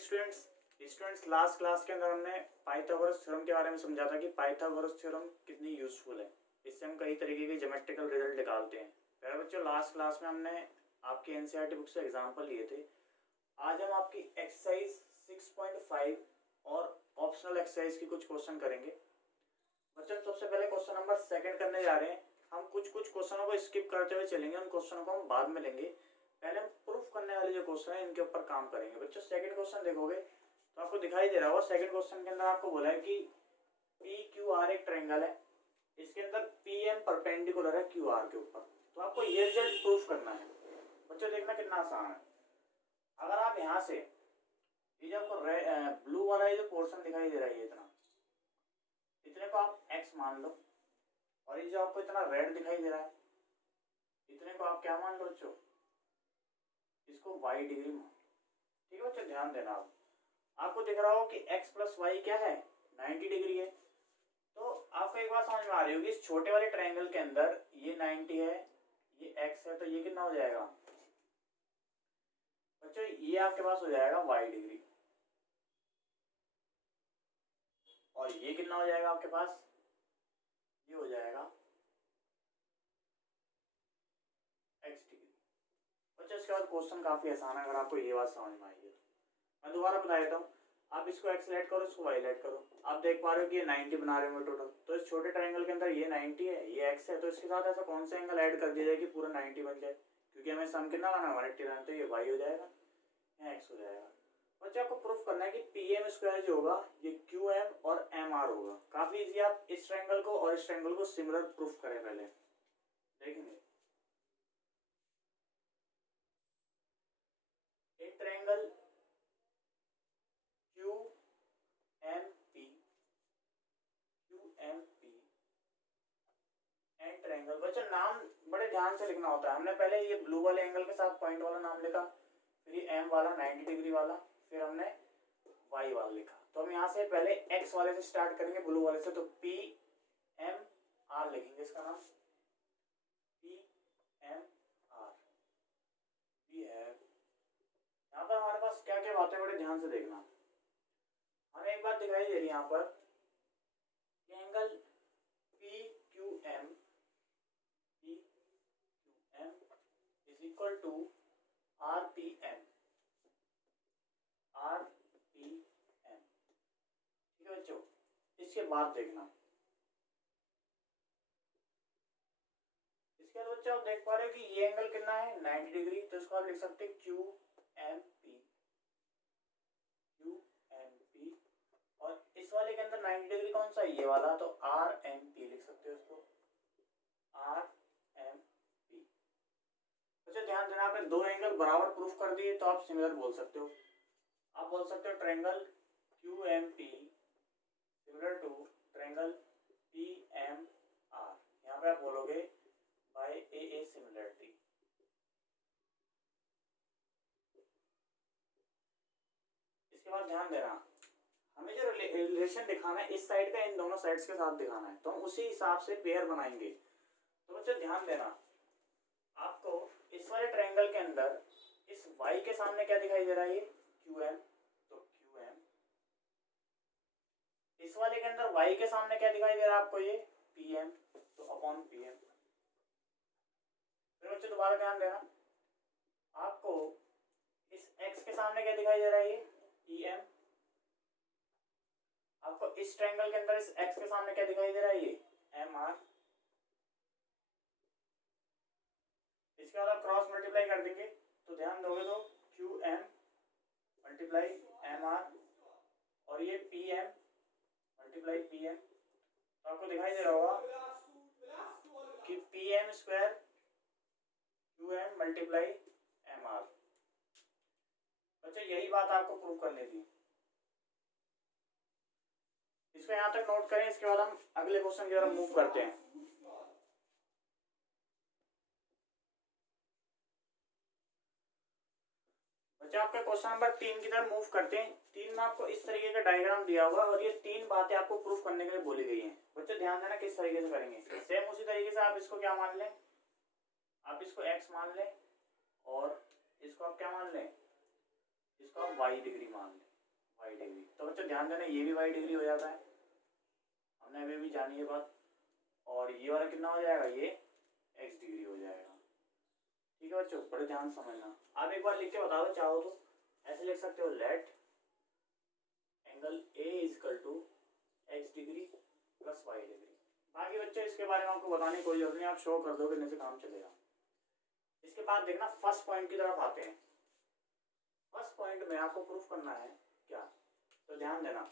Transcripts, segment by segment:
Students last class के अंदर हमने पाइथागोरस थ्योरम के बारे में समझा था कि पाइथागोरस थ्योरम कितनी यूजफुल है। इससे हम कई तरीके के ज्योमेट्रिकल रिजल्ट निकालते हैं। पहले बच्चों लास्ट क्लास में हमने आपकी एनसीईआरटी बुक से एग्जांपल लिए थे। आज हम आपकी एक्सरसाइज 6.5 और ऑप्शनल एक्सरसाइज की कुछ क्वेश्चन करेंगे। बच्चों सबसे पहले क्वेश्चन नंबर सेकंड करने जा रहे हैं। हम कुछ क्वेश्चनों को स्किप करते हुए चलेंगे, उन क्वेश्चनों को हम बाद में लेंगे। पहले हम प्रूफ करने वाले जो क्वेश्चन है इनके ऊपर काम करेंगे। बच्चों सेकंड क्वेश्चन देखोगे तो आपको दिखाई दे रहा होगा। सेकंड क्वेश्चन के अंदर आपको बोला है कि PQR एक ट्रायंगल है, इसके अंदर PM परपेंडिकुलर है QR के ऊपर। तो आपको ये रिजल्ट प्रूफ करना है। बच्चों देखना कितना आसान है। अगर आप यहाँ से ये जो आपको ब्लू वाला ये जो पोर्शन दिखाई दे रहा है, इतने को आप x मान लो, और ये जो आपको इतना रेड दिखाई दे रहा है इतने को आप क्या मान लो बच्चों, इसको y डिग्री मान। ठीक है बच्चों, ध्यान देना। आप आपको दिख रहा हो कि x प्लस वाई क्या है, 90 डिग्री है। तो आपको एक बात समझ में आ रही होगी, इस छोटे वाले ट्रायंगल के अंदर ये 90 है, ये x है, तो ये कितना हो जाएगा बच्चों, ये आपके पास हो जाएगा y डिग्री, और ये कितना हो जाएगा आपके पास, ये हो जाएगा x डिग्री। बच्चों इसके बाद क्वेश्चन काफी आसान है, अगर आपको ये बात समझ में आई है। मैं दोबारा बता देता हूँ, आप इसको x लेट करो, इसको y लेट करो। आप देख पा रहे हो कि ये 90 बना रहे हो टोटल। तो इस छोटे ट्रायंगल के अंदर ये 90 है, ये x है, तो इसके साथ ऐसा कौन सा एंगल ऐड कर दिया जाए कि पूरा 90 बन जाए, क्योंकि हमें सम कितना लाना है 180 लाना, तो ये y हो जाएगा, यहाँ x हो जाएगा। बच्चे आपको प्रूफ करना है कि PM स्क्वायर जो होगा ये QM और MR होगा। काफी इजी। आप इस ट्रायंगल को और इस ट्रायंगल को सिमिलर प्रूफ करें, पहले देखेंगे। एक ट्रायंगल QMP एंड ट्रायंगल। बच्चों नाम बड़े ध्यान से लिखना होता है। हमने पहले ये ब्लू वाले एंगल के साथ पॉइंट वाला नाम लिखा, फिर ये M वाला 90 डिग्री वाला, फिर हमने Y वाला लिखा। तो हम यहाँ से पहले X वाले से स्टार्ट करेंगे, ब्लू वाले से। तो PMR लिखेंगे, इसका नाम PMR। यहाँ पर हमारे पास क्या क्या बातें, बड़े ध्यान से देखना। हमें एक बात दिखाई दे रही है यहाँ पर, angle PQM is equal to RPM। ठीक है बच्चों, इसके बाद देखना। इसके बाद बच्चों आप देख पा रहे हो कि ये एंगल कितना है, 90 डिग्री। तो इसको आप लिख सकते हैं QMP। और इस वाले के अंदर 90 डिग्री कौन सा है, ये वाला, तो RMP लिख सकते हो इसको, RMP। अच्छा ध्यान देना, आपने दो एंगल बराबर प्रूफ कर दिए तो आप सिमिलर बोल सकते हो। आप बोल सकते हो triangle QMP similar to triangle PMR। यहाँ पे आप बोलोगे बाय AA सिमिलरिटी। इसके बाद ध्यान देना, हमें जो रिलेशन दिखाना है इस साइड का इन दोनों साइड्स के साथ दिखाना है, तो हम उसी हिसाब से पेयर बनाएंगे। तो बच्चों ध्यान देना, आपको इस वाले ट्रायंगल के अंदर इस y के सामने क्या दिखाई दे रहा है, ये QM, तो QM। इस वाले के अंदर y के सामने क्या दिखाई दे रहा है आपको, ये PM, तो अपॉन PM। फिर बच्चों दोबारा ध्यान देना, आपको इस x के सामने क्या दिखाई दे रहा है, ये EM। आपको इस ट्रायंगल के अंदर इस x के सामने क्या दिखाई दे रहा है, ये MR। इसके बाद आप क्रॉस मल्टीप्लाई कर देंगे, तो ध्यान दोगे तो QM मल्टीप्लाई MR और ये PM मल्टीप्लाई PM। तो आपको दिखाई दे रहा होगा कि PM square QM multiply MR। बच्चों यही बात आपको प्रूव करनी थी। इसको यहाँ तक नोट करें। इसके बाद हम अगले क्वेश्चन की तरफ मूव करते हैं। बच्चों आपका क्वेश्चन नंबर 3 की तरफ मूव करते हैं। 3 में आपको इस तरीके का डायग्राम दिया हुआ है और ये 3 बातें आपको प्रूफ करने के लिए बोली गई हैं। बच्चों ध्यान देना किस तरीके से करेंगे। सेम उसी तरीके से आप इसको क्या मान लें, आप इसको x मान लें और इसको आप क्या मान लें, इसको आप y डिग्री मान लें। Y degree. तो बच्चों ध्यान देना, ये भी वाई डिग्री हो जाता है, हमने अभी भी जानी है बात। और ये वाला कितना हो जाएगा, ये एक्स डिग्री हो जाएगा। ठीक है बच्चों, बड़े ध्यान समझना। आप एक बार लिख के बता दो चाहो तो, ऐसे लिख सकते हो, let angle A equal to X degree plus Y degree. बाकी बच्चों इसके बारे में आपको बताने की कोई जरूरत नहीं, आप शो कर दोगे, नहीं से काम चलेगा। इसके बाद देखना फर्स्ट पॉइंट की तरफ आते हैं। फर्स्ट पॉइंट में आपको प्रूफ करना है क्या, तो ध्यान देना।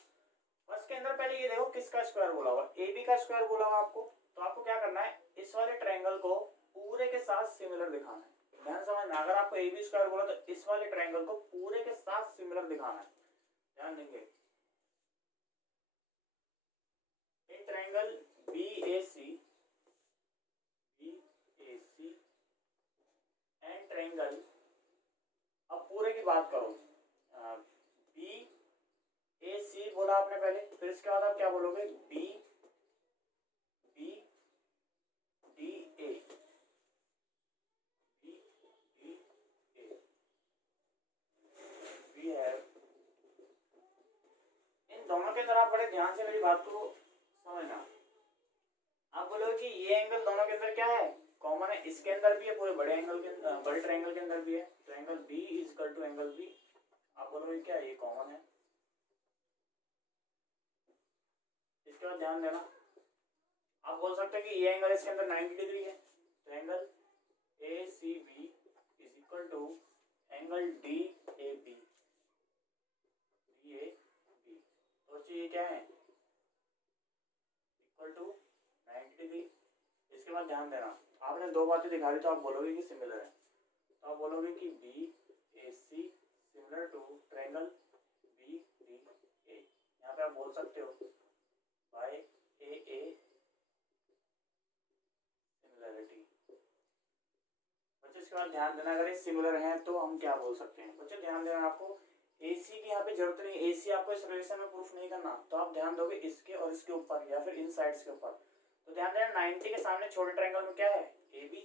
फर्स्ट के अंदर पहले ये देखो किसका स्क्वायर बोला हुआ, ए बी का स्क्वायर बोला हुआ आपको। तो आपको क्या करना है, इस वाले ट्रायंगल को पूरे के साथ सिमिलर दिखाना है। ध्यान समझना, अगर आपको ए बी स्क्वायर बोला तो इस वाले ट्रायंगल को पूरे के साथ सिमिलर दिखाना है। ध्यान देंगे, in triangle B A C and triangle, अब पूरे की बात करो, बी ए सी बोला आपने पहले, फिर इसके बाद आप क्या बोलोगे, B B D A, B D A, B है। इन दोनों के अंदर आप बड़े ध्यान से मेरी बात को समझना। आप बोलोगे कि ये एंगल दोनों के अंदर क्या है, कॉमन है, इसके अंदर भी है, पूरे बड़े एंगल के बड़े ट्रायंगल के अंदर भी है। तो angle B is equal to angle B, आप बोलोगे क्या, ये कॉमन है। इसके बाद ध्यान देना, आप बोल सकते हैं कि ये एंगल इसके अंदर 90 डिग्री है। तो angle A C B is equal to angle D A B, D A B. तो ये क्या है, इक्वल टू 90 डिग्री। इसके बाद ध्यान देना, आपने दो बातें दिखा दी तो आप बोलोगे कि सिमिलर है। तो आप बोलोगे कि B A C similar to triangle B D A. यहाँ पे आप बोल सकते हो बाय ए सिमिलरिटी। बच्चों इसके बाद ध्यान देना, अगर ये सिमिलर हैं तो हम क्या बोल सकते हैं। बच्चों ध्यान देना, आपको AC की यहाँ पे जरूरत नहीं, AC आपको इस रिलेशन में प्रूफ नहीं करना। तो आप ध्यान दोगे इसके और इसके ऊपर या फिर इन साइड्स के ऊपर। तो ध्यान देना 90 के सामने छोटे ट्रायंगल में क्या है, AB,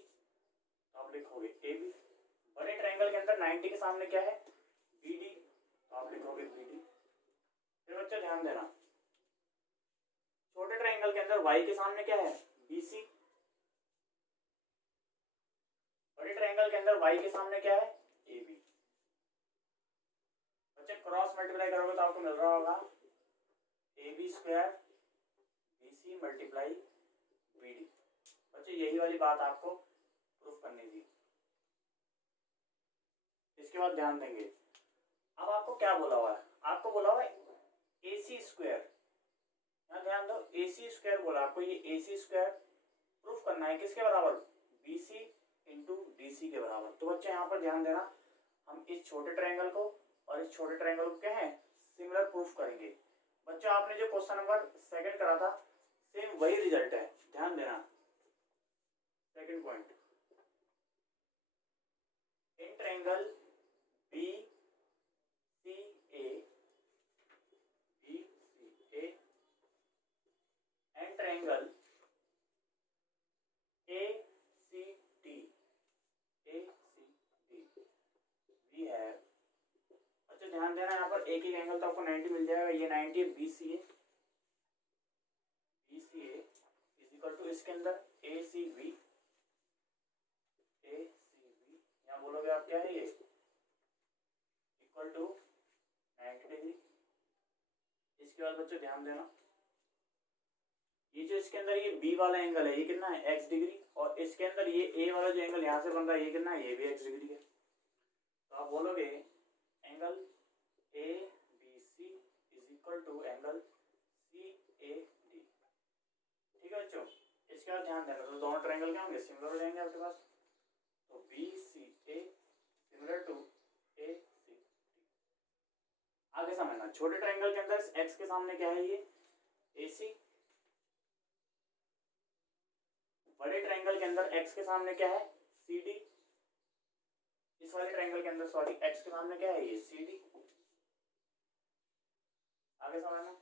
तो आप लिखोगे AB। बड़े ट्रायंगल के अंदर 90 के सामने क्या है, BD, तो आप लिखोगे BD। फिर बच्चों ध्यान देना, छोटे ट्रायंगल के अंदर Y के सामने क्या है, BC। बड़े ट्रायंगल के अंदर Y के सामने क्या है, AB। बच्चे क्रॉस मल्टीप्लाई करोगे तो आपको मिल रहा होगा AB square BC multiply BD। बच्चे यही वाली बात आपको प्रूफ करनी थी। इसके बाद ध्यान देंगे, अब आपको क्या बोला हुआ है, आपको बोला हुआ है AC स्क्वायर। यहाँ ध्यान दो, AC स्क्वायर बोला आपको, ये AC स्क्वायर प्रूफ करना है किसके बराबर, BC इंटू DC के बराबर। तो बच्चे यहाँ पर ध्यान देना, हम इस छोटे ट्रायंगल को और इस छोटे ट्रायंगल को क्या है, सिमिलर प्रूफ करेंगे। बच्चों आपने जो क्वेश्चन नंबर 2 करा था, सेम वही रिजल्ट है। ध्यान देना, second point, in triangle B C A and triangle A C D we है। अच्छा ध्यान देना, यहाँ पर एक ही एंगल तो आपको 90 मिल जाएगा, ये 90 है, BCA इज इक्वल टू इसके अंदर ACB, यहाँ बोलोगे आप क्या है, ये इक्वल टू 90 डिग्री। इसके बाद बच्चों ध्यान देना, ये जो इसके अंदर ये B वाला एंगल है, ये कितना है, x डिग्री। और इसके अंदर ये A वाला जो एंगल यहाँ से बन रहा है, ये कितना है, ये भी x डिग्री है। तो आप बोलोगे angle ABC is equal to angle CAD। ठीक है बच्चों, इसके बाद ध्यान देना, तो दोनों ट्रायंगल क्या होंगे, सिमिलर हो जाएंगे आपके पास। तो BCA सिमिलर टू AC। आगे समझना, छोटे ट्रायंगल के अंदर x के सामने क्या है, ये AC। बड़े ट्रायंगल के अंदर x के सामने क्या है, CD। इस वाले ट्रायंगल के अंदर सॉरी x के सामने क्या है, ये CD। आगे समझना,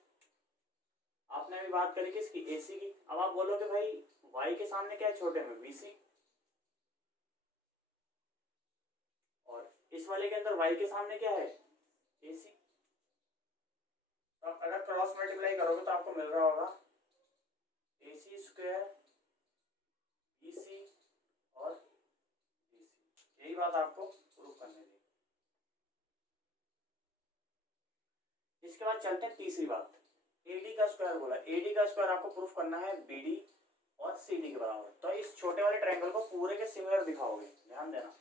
आपने अभी बात करी किसकी, AC की। अब आप बोलोगे भाई y के सामने क्या है, छोटे में BC। और इस वाले के अंदर y के सामने क्या है, AC। अब अगर क्रॉस मल्टीप्लाई करोगे तो आपको मिल रहा होगा AC स्क्वायर BC और BC। यही बात आपको प्रूव करनी थी। इसके बाद चलते हैं तीसरी बात, AD का स्क्वायर बोला। AD का स्क्वायर आपको प्रूफ करना है BD और CD के बराबर। तो इस छोटे वाले ट्रायंगल को पूरे के सिमिलर दिखाओगे, ध्यान देना।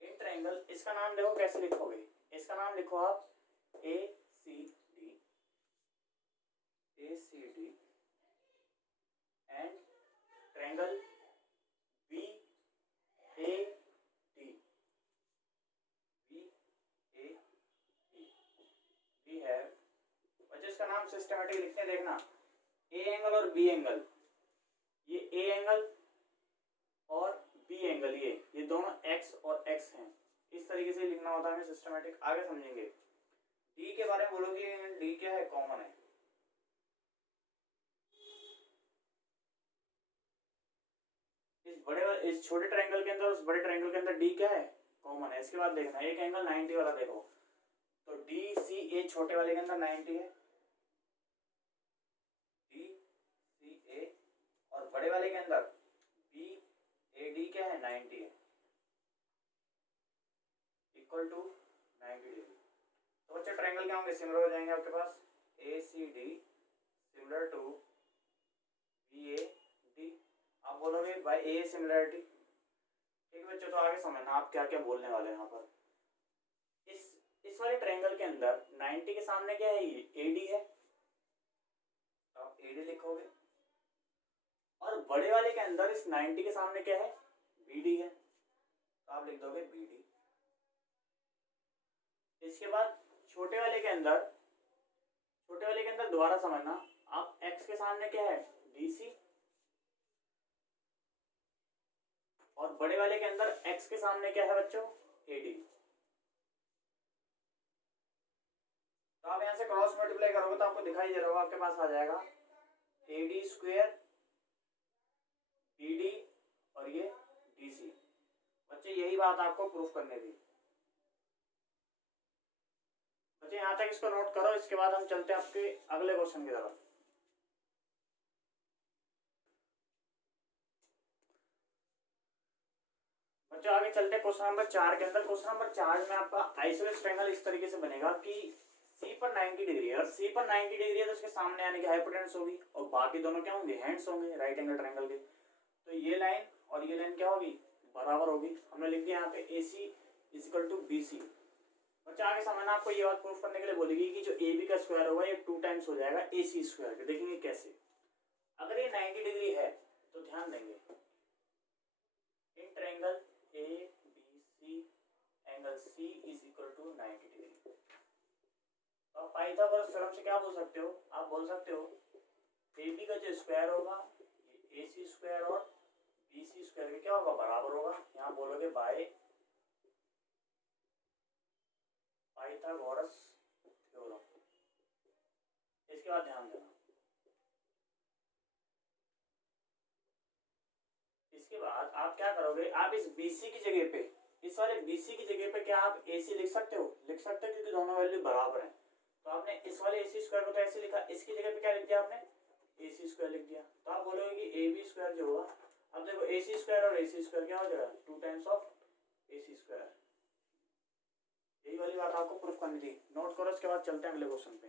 इन ट्रायंगल, इसका नाम देखो कैसे लिखोगे, इसका नाम लिखो आप ACD and triangle BAD। We have, बच्चे इसका नाम सिस्टमेटिक लिखते हैं, देखना A एंगल और B एंगल, ये A एंगल और B एंगल, ये दोनों X और X हैं। इस तरीके से लिखना होता है हमें सिस्टमेटिक, आगे समझेंगे। D के बारे में बोलोगे, D क्या है, कॉमन है। इस छोटे ट्रायंगल के अंदर, उस बड़े ट्रायंगल के अंदर D क्या है, कॉमन है। इसके बाद देखना एक एंगल 90 वाला देखो, तो DCA छोटे वाले के अंदर 90 है, DCA, और बड़े वाले के अंदर BAD क्या है, 90 है, इक्वल टू 90 डिग्री। तो बच्चे ट्रायंगल क्या होंगे, सिमिलर हो जाएंगे आपके पास। ACD similar to BAD। आप बोलोगे भाई ए सिमिलरिटी, ठीक है बच्चों। तो आगे समझना आप क्या क्या बोलने वाले हैं यहाँ पर। इस वाले ट्रायंगल के अंदर 90 के सामने क्या है, ये AD है, तो आप AD लिखोगे। और बड़े वाले के अंदर इस 90 के सामने क्या है, BD है, तो आप लिख दोगे BD। इसके बाद छोटे वाले के अंदर दोबारा समझना, आप X के सामने क्या है, DC, और बड़े वाले के अंदर X के सामने क्या है बच्चों, AD। तो आप यहां से क्रॉस मल्टीप्लाई करोगे तो आपको दिखाई दे रहा होगा, आपके पास आ जाएगा AD स्क्वायर BD और ये DC। बच्चे यही बात आपको प्रूफ करनी थी। बच्चे यहां तक इसको नोट करो, इसके बाद हम चलते हैं आपके अगले क्वेश्चन की तरफ। बच्चों आगे चलते हैं क्वेश्चन नंबर 4 के अंदर। क्वेश्चन नंबर 4 में आपका आइसोलेस ट्रायंगल इस तरीके से बनेगा कि C पर 90 डिग्री है, और C पर 90 डिग्री है तो उसके सामने आने की हाइपोटेनस होगी, और बाकी दोनों क्या होंगे, हैंड्स होंगे राइट एंगल ट्रायंगल के। तो ये लाइन और ये लाइन क्या होगी, बराबर होगी। हमने लिख दिया यहाँ पे AC इक्वल टू BC। बच्चा आगे समझना, आपको ये बात प्रूफ करने के लिए बोलेगी कि जो AB का स्क्वायर होगा ये 2 टाइम्स हो जाएगा AC स्क्वायर के। देखेंगे कैसे। अगर ये 90 डिग्री है तो ध्यान देंगे, in triangle ABC angle C is equal to 90 degree. तो आप पाइथागोरस थ्योरम से क्या बोल सकते हो, आप बोल सकते हो AB का जो स्क्वायर होगा ये AC स्क्वायर और BC स्क्वायर के क्या होगा, बराबर होगा। यहाँ बोलोगे बाय पाइथागोरस थ्योरम। इसके बाद ध्यान देना, इसके बाद आप क्या करोगे, आप इस BC की जगह पे, इस वाले BC की जगह पे क्या आप AC लिख सकते हो, लिख सकते हो, क्योंकि दोनों वैल्यू बराबर हैं। तो आपने इस वाले AC स्क्वायर को तो ऐसे लिखा, इसकी जगह पे क्या लिख दिया आपने, AC स्क्वायर लिख दिया। तो आप बोलोगे कि AB स्क्वायर जो हुआ, अब देखो AC स्क्वायर और AC स्क्वायर क्या हो जाएगा, 2 टाइम्स ऑफ AC स्क्वायर। यही वाली बात आपको प्रूफ करनी थी, नोट करो। इसके बाद चलते हैं अगले क्वेश्चन पे।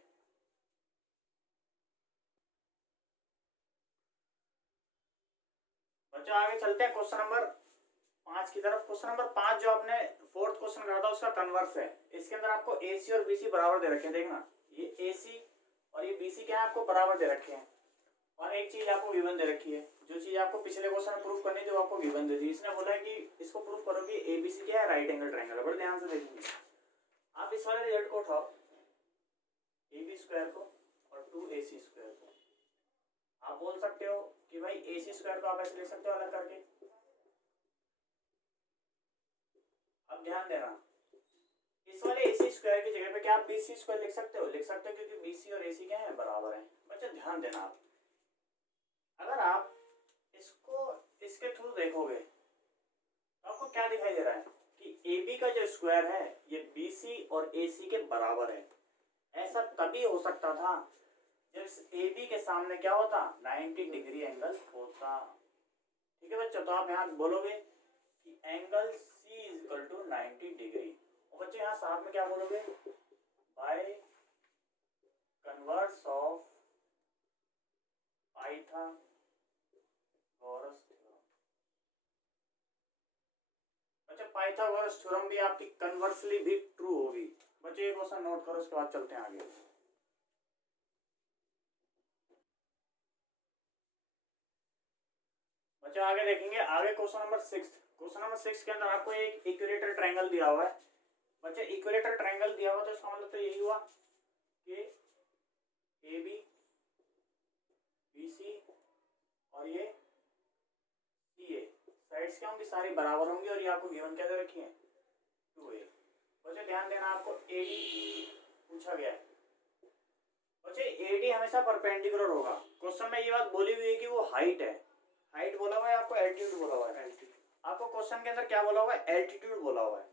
बच्चों आगे चलते हैं क्वेश्चन नंबर 5 की तरफ। क्वेश्चन नंबर 5 जो आपने फोर्थ क्वेश्चन करा था उसका कन्वर्स है। इसके अंदर आपको AC और BC बराबर दे रखे हैं, देखना ये AC और ये BC क्या है, आपको बराबर दे रखे हैं। और एक चीज आपको गिवन दे रखी है, जो चीज आपको पिछले क्वेश्चन में प्रूफ करनी थी वो आपको गिवन दे दी। इसने बोला है कि इसको प्रूफ करो कि ABC क्या है, राइट एंगल ट्रायंगल है। बड़े ध्यान से देखेंगे आप इस वाले रिजल्ट को उठाओ, AB स्क्वायर को और 2AC स्क्वायर को। आप बोल सकते हो कि भाई AC स्क्वायर को आप ऐसे लिख सकते हो अलग करके। अब ध्यान देना, इस वाले AC स्क्वायर की जगह पे क्या आप BC स्क्वायर लिख सकते हो, लिख सकते हो, क्योंकि BC और AC क्या है, बराबर है। बच्चा ध्यान देना, आप अगर आप इसको इसके थ्रू देखोगे तो आपको क्या दिखाई दे रहा है कि AB का जो स्क्वायर है ये BC और AC के बराबर है। ऐसा तभी हो सकता था जब इस AB के सामने क्या होता, 90 डिग्री एंगल होता। ठीक है बच्चों, तो आप यहाँ बोलोगे कि angle C is equal to 90 degree. और बच्चों यहाँ साथ में क्या बोलोगे, by converse of Pythagoras theorem. बच्चों पाइथागोरस थ्योरम भी आपकी कन्वर्सली भी ट्रू होगी। बच्चों ये क्वेश्चन नोट करो, उसके बाद चलते हैं आगे। बच्चों आगे देखेंगे, आगे क्वेश्चन नंबर 6। क्वेश्चन नंबर 6 के अंदर आपको एक इक्विलेटरल ट्रायंगल दिया हुआ है। बच्चों इक्विलेटरल ट्रायंगल दिया हुआ तो इसका मतलब तो यही हुआ कि AB BC और ये CA साइड्स क्या होंगी, सारी बराबर होंगी और ये आपको गिवन क्या दे रखी है, 2A। बच्चों ध्यान देना, आपको AD पूछा गया है। बच्चों AD हमेशा परपेंडिकुलर होगा। क्वेश्चन में ये बात बोली हुई है कि वो हाइट है, हाइट बोला हुआ है, आपको एल्टीट्यूड बोला हुआ है। आपको क्वेश्चन के अंदर क्या बोला हुआ है, एल्टीट्यूड बोला हुआ है।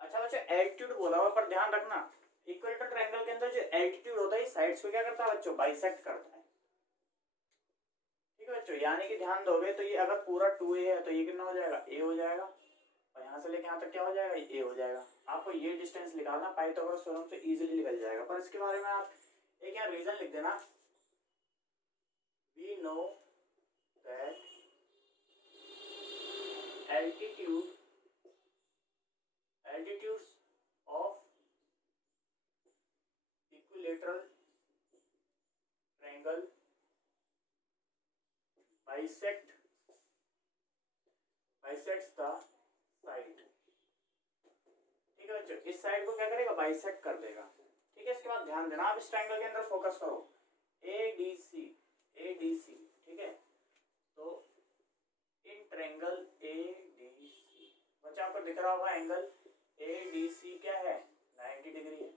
अच्छा बच्चों एल्टीट्यूड बोला हुआ है, पर ध्यान रखना इक्विलेटरल ट्रायंगल के अंदर जो एल्टीट्यूड होता है साइड्स को क्या करता है बच्चों, बाइसेक्ट करता है। ठीक है बच्चों, यानी कि ध्यान दोगे तो ये अगर पूरा 2A है तो ये कितना हो जाएगा, A हो जाएगा, और यहाँ से लेके यहाँ तक क्या हो जाएगा, A हो जाएगा। आपको ये डिस्टेंस निकालना पाइथागोरस थ्योरम से इजीली निकल जाएगा। पर इसके बारे में आप एक यहाँ रीजन लिख देना, we know that altitudes of equilateral triangle bisects the side। ठीक है बच्चों, इस साइड को क्या करेगा, बाइसेक्ट कर देगा। ठीक है, इसके बाद ध्यान देना, आप इस ट्रायंगल के अंदर फोकस करो, ADC। ठीक है, तो इन ट्रायंगल ADC बच्चा आपको दिख रहा होगा एंगल ADC क्या है, 90 डिग्री है।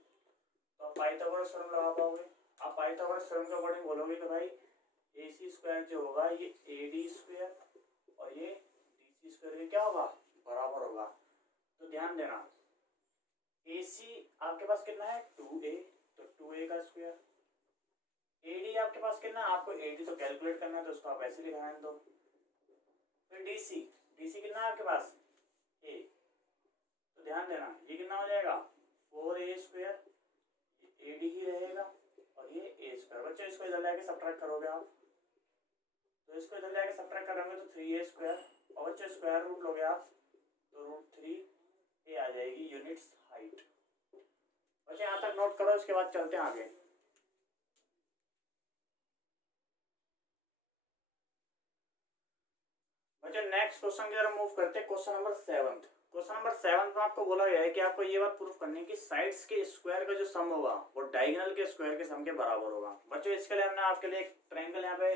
तो आप पाइथागोरस थ्योरम लगा पाओगे। आप पाइथागोरस थ्योरम के अकॉर्डिंग बोलोगे कि भाई AC स्क्वायर जो होगा ये AD स्क्वायर और ये DC स्क्वायर ये क्या होगा, बराबर होगा। तो ध्यान देना AC आपके पास कितना है, 2A, तो 2A का स्क्वायर। AD आपके पास कितना है, आपको AD तो कैलकुलेट करना है तो उसको आप ऐसे लिखा दो। फिर DC कितना है आपके पास, A, तो ध्यान देना ये कितना हो जाएगा, 4A स्क्वायर, AD ही रहेगा और ये A स्क्वायर। बच्चों इसको इधर लेके सब्ट्रैक्ट करोगे आप, तो इसको इधर लेके सब्ट्रैक्ट करोगे तो 3A स्क्वायर, और बच्चों स्क्वायर रूट लोगे आप तो √3A आ जाएगी यूनिट्स हाइट। बच्चों यहाँ तक नोट करो, इसके बाद चलते हैं आगे। बच्चों नेक्स्ट क्वेश्चन की तरफ मूव करते हैं, क्वेश्चन नंबर 7। क्वेश्चन नंबर 7 में आपको बोला गया है कि आपको ये बात प्रूफ करनी है कि साइड्स के स्क्वायर का जो सम होगा वो डायगोनल के स्क्वायर के सम के बराबर होगा। बच्चों इसके लिए हमने आपके लिए एक ट्रायंगल यहाँ पे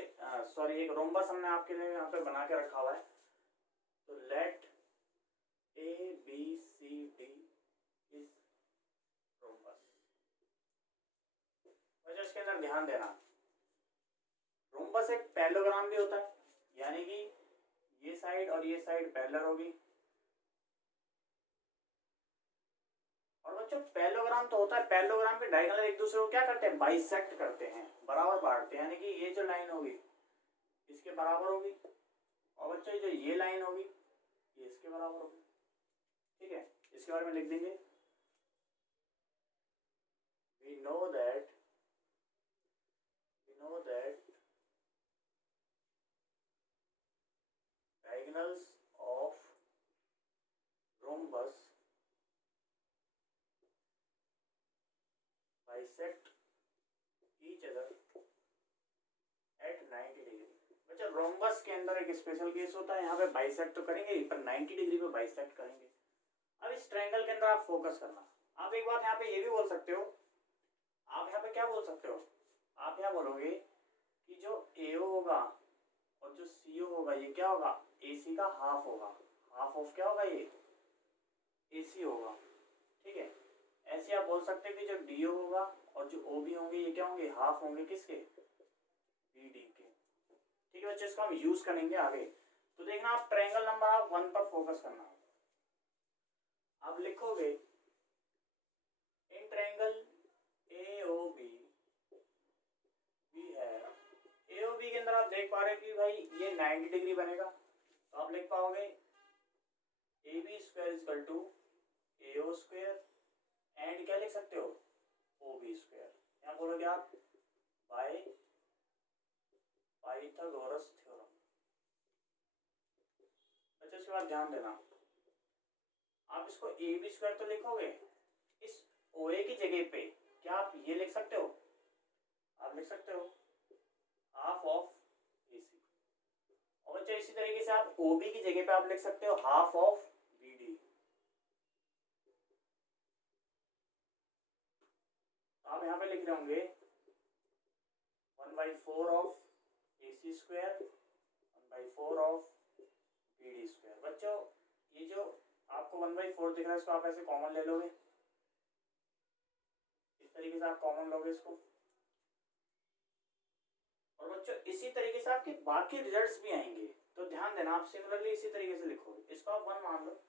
सॉरी एक रोम्बस हमने आपके लिए यहाँ पे बना के रखा हुआ है। तो लेट ABCD इज रोम्बस। बच्चों इसके अंदर ध्यान देना, रोम्बस एक पैरेललोग्राम भी होता है, यानी कि ये साइड और ये साइड पैरेलल होगी। और बच्चों पैरेललोग्राम तो होता है, पैरेललोग्राम के डायगोनल एक दूसरे को क्या करते हैं, बाइसेक्ट करते हैं, बराबर बांटते हैं, यानी कि ये जो लाइन होगी इसके बराबर होगी, और बच्चों जो ये लाइन होगी ये इसके बराबर होगी। ठीक है, इसके बारे में लिख देंगे, we know that diagonals of rhombus bisect each other at 90 degree. बच्चा रोम्बस के अंदर एक स्पेशल केस होता है, यहाँ पे बाइसेक्ट तो करेंगे पर 90 डिग्री पे बाइसेक्ट करेंगे। अब इस ट्रायंगल के अंदर आप फोकस करना। आप एक बात यहाँ पे ये भी बोल सकते हो, आप यहाँ पे क्या बोल सकते हो, आप यहाँ बोलोगे कि जो AO होगा और जो CO होगा ये क्या होगा, AC का हाफ होगा। हाफ ऑफ क्या होगा, ये AC होगा। ठीक है, ऐसे आप बोल सकते हैं कि जो DO होगा और जो OB होंगे ये क्या होंगे, हाफ होंगे किसके, BD के। ठीक है बच्चे, इसको हम यूज करेंगे आगे। तो देखना आप ट्रायंगल नंबर आप 1 पर फोकस करना। आप लिखोगे इन ट्रायंगल AOB भी है, AOB के अंदर आप देख पा रहे हो कि भाई ये 90 डिग्री बनेगा, तो आप लिख पाओगे AB square equal to AO square and क्या लिख सकते हो OB स्क्वायर। यहाँ बोलोगे आप बाय पाइथागोरस थ्योरम। अच्छा इसके बाद ध्यान देना, आप इसको AB स्क्वायर तो लिखोगे, इस OA की जगह पे क्या आप ये लिख सकते हो, आप लिख सकते हो हाफ ऑफ AC। और बच्चों इसी तरीके से आप OB की जगह पे आप लिख सकते हो हाफ ऑफ BD। आप यहाँ पे लिख रहे होंगे 1/4 of AC square 1/4 of BD square. बच्चों ये जो आपको 1/4 दिख रहा है इसको आप ऐसे कॉमन ले लोगे, इस तरीके से आप कॉमन लोगे इसको। और बच्चों इसी तरीके से आपके बाकी रिजल्ट्स भी आएंगे, तो ध्यान देना आप सिमिलरली इसी तरीके से लिखोगे। इसको आप 1 मान लो,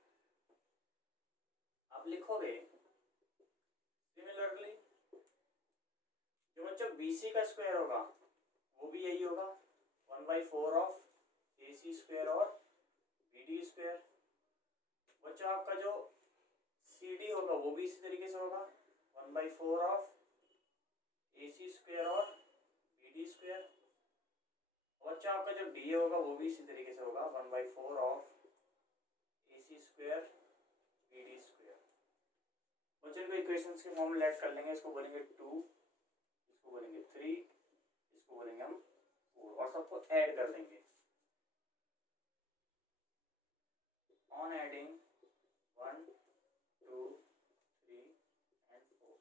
आप लिखोगे सिमिलरली जो बच्चों BC का स्क्वायर होगा वो भी यही होगा 1/4 ऑफ AC स्क्वायर और BD स्क्वायर। बच्चों आपका जो CD होगा वो भी इसी तरीके से होगा 1/4 ऑफ AC स्क्वायर और BD स्क्वायर। बच्चों आपका जो DA होगा वो भी इसी तरीके से होगा 1/4 of AC square BD square. बच्चों को इक्वेशंस के फॉर्म में ऐड कर लेंगे, इसको बोलेंगे 2, इसको बोलेंगे 3, इसको बोलेंगे हम 4 और सबको ऐड कर देंगे। ऑन एडिंग 1 2 3 एंड 4,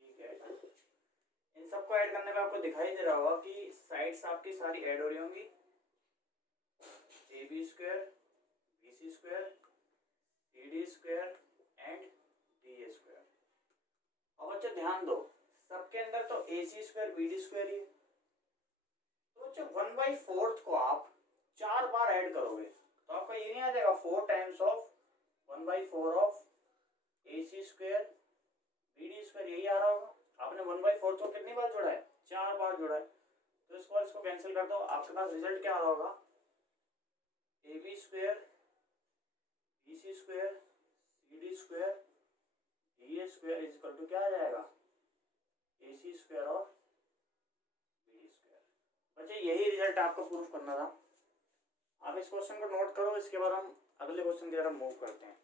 ठीक है। इन सबको ऐड करने पे आपको दिखाई दे रहा होगा कि साइड्स आपकी सारी ऐड हो रही होंगी, AB square BC square CD square and DA square. और बच्चों ध्यान दो सबके अंदर तो AC स्क्वायर BD स्क्वायर ही है, तो बच्चों 1/4 को आप 4 बार ऐड करोगे तो आपका ये नहीं आ जाएगा 4 times of 1/4 of AC square BD square, यही आ रहा होगा। आपने 1/4 को कितनी बार जोड़ा है, 4 बार जोड़ा है, तो इसको कैंसिल कर दो, आपके पास रिजल्ट क्या आ रहा होगा AB square BC square CD square DA square is equal to क्या आ जाएगा AC स्क्वायर और BD स्क्वायर। बच्चे यही रिजल्ट आपको प्रूफ करना था। आप इस क्वेश्चन को नोट करो, इसके बाद हम अगले क्वेश्चन की तरफ मूव करते हैं।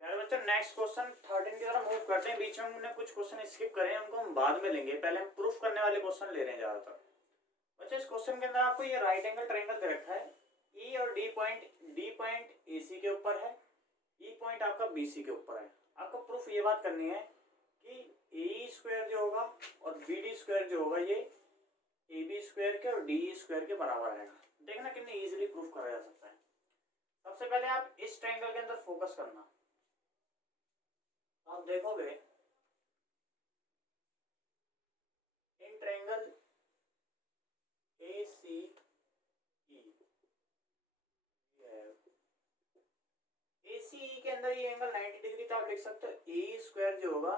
बच्चों नेक्स्ट क्वेश्चन 13 की तरफ मूव करते हैं। बीच में हमने कुछ क्वेश्चन स्किप करे हैं, उनको हम बाद में लेंगे, पहले हम प्रूफ करने वाले क्वेश्चन ले रहे हैं ज्यादातर। बच्चों इस क्वेश्चन के अंदर आपको ये राइट एंगल ट्रायंगल दे रखा है, E और D पॉइंट AC के ऊपर है, E पॉइंट आपका BC के ऊपर है। आपको प्रूफ ये बात करनी है कि AE स्क्वायर जो होगा और BD स्क्वायर जो होगा ये AB स्क्वायर के और DE स्क्वायर के बराबर आएगा। देखना कितनी इजीली प्रूफ करा जा सकता है। सबसे पहले आप इस ट्रायंगल के अंदर फोकस करना, आप देखोगे इन ट्रायंगल ACE ACE के अंदर ये एंगल 90 डिग्री, तो आप लिख सकते हो AE स्क्वायर जो होगा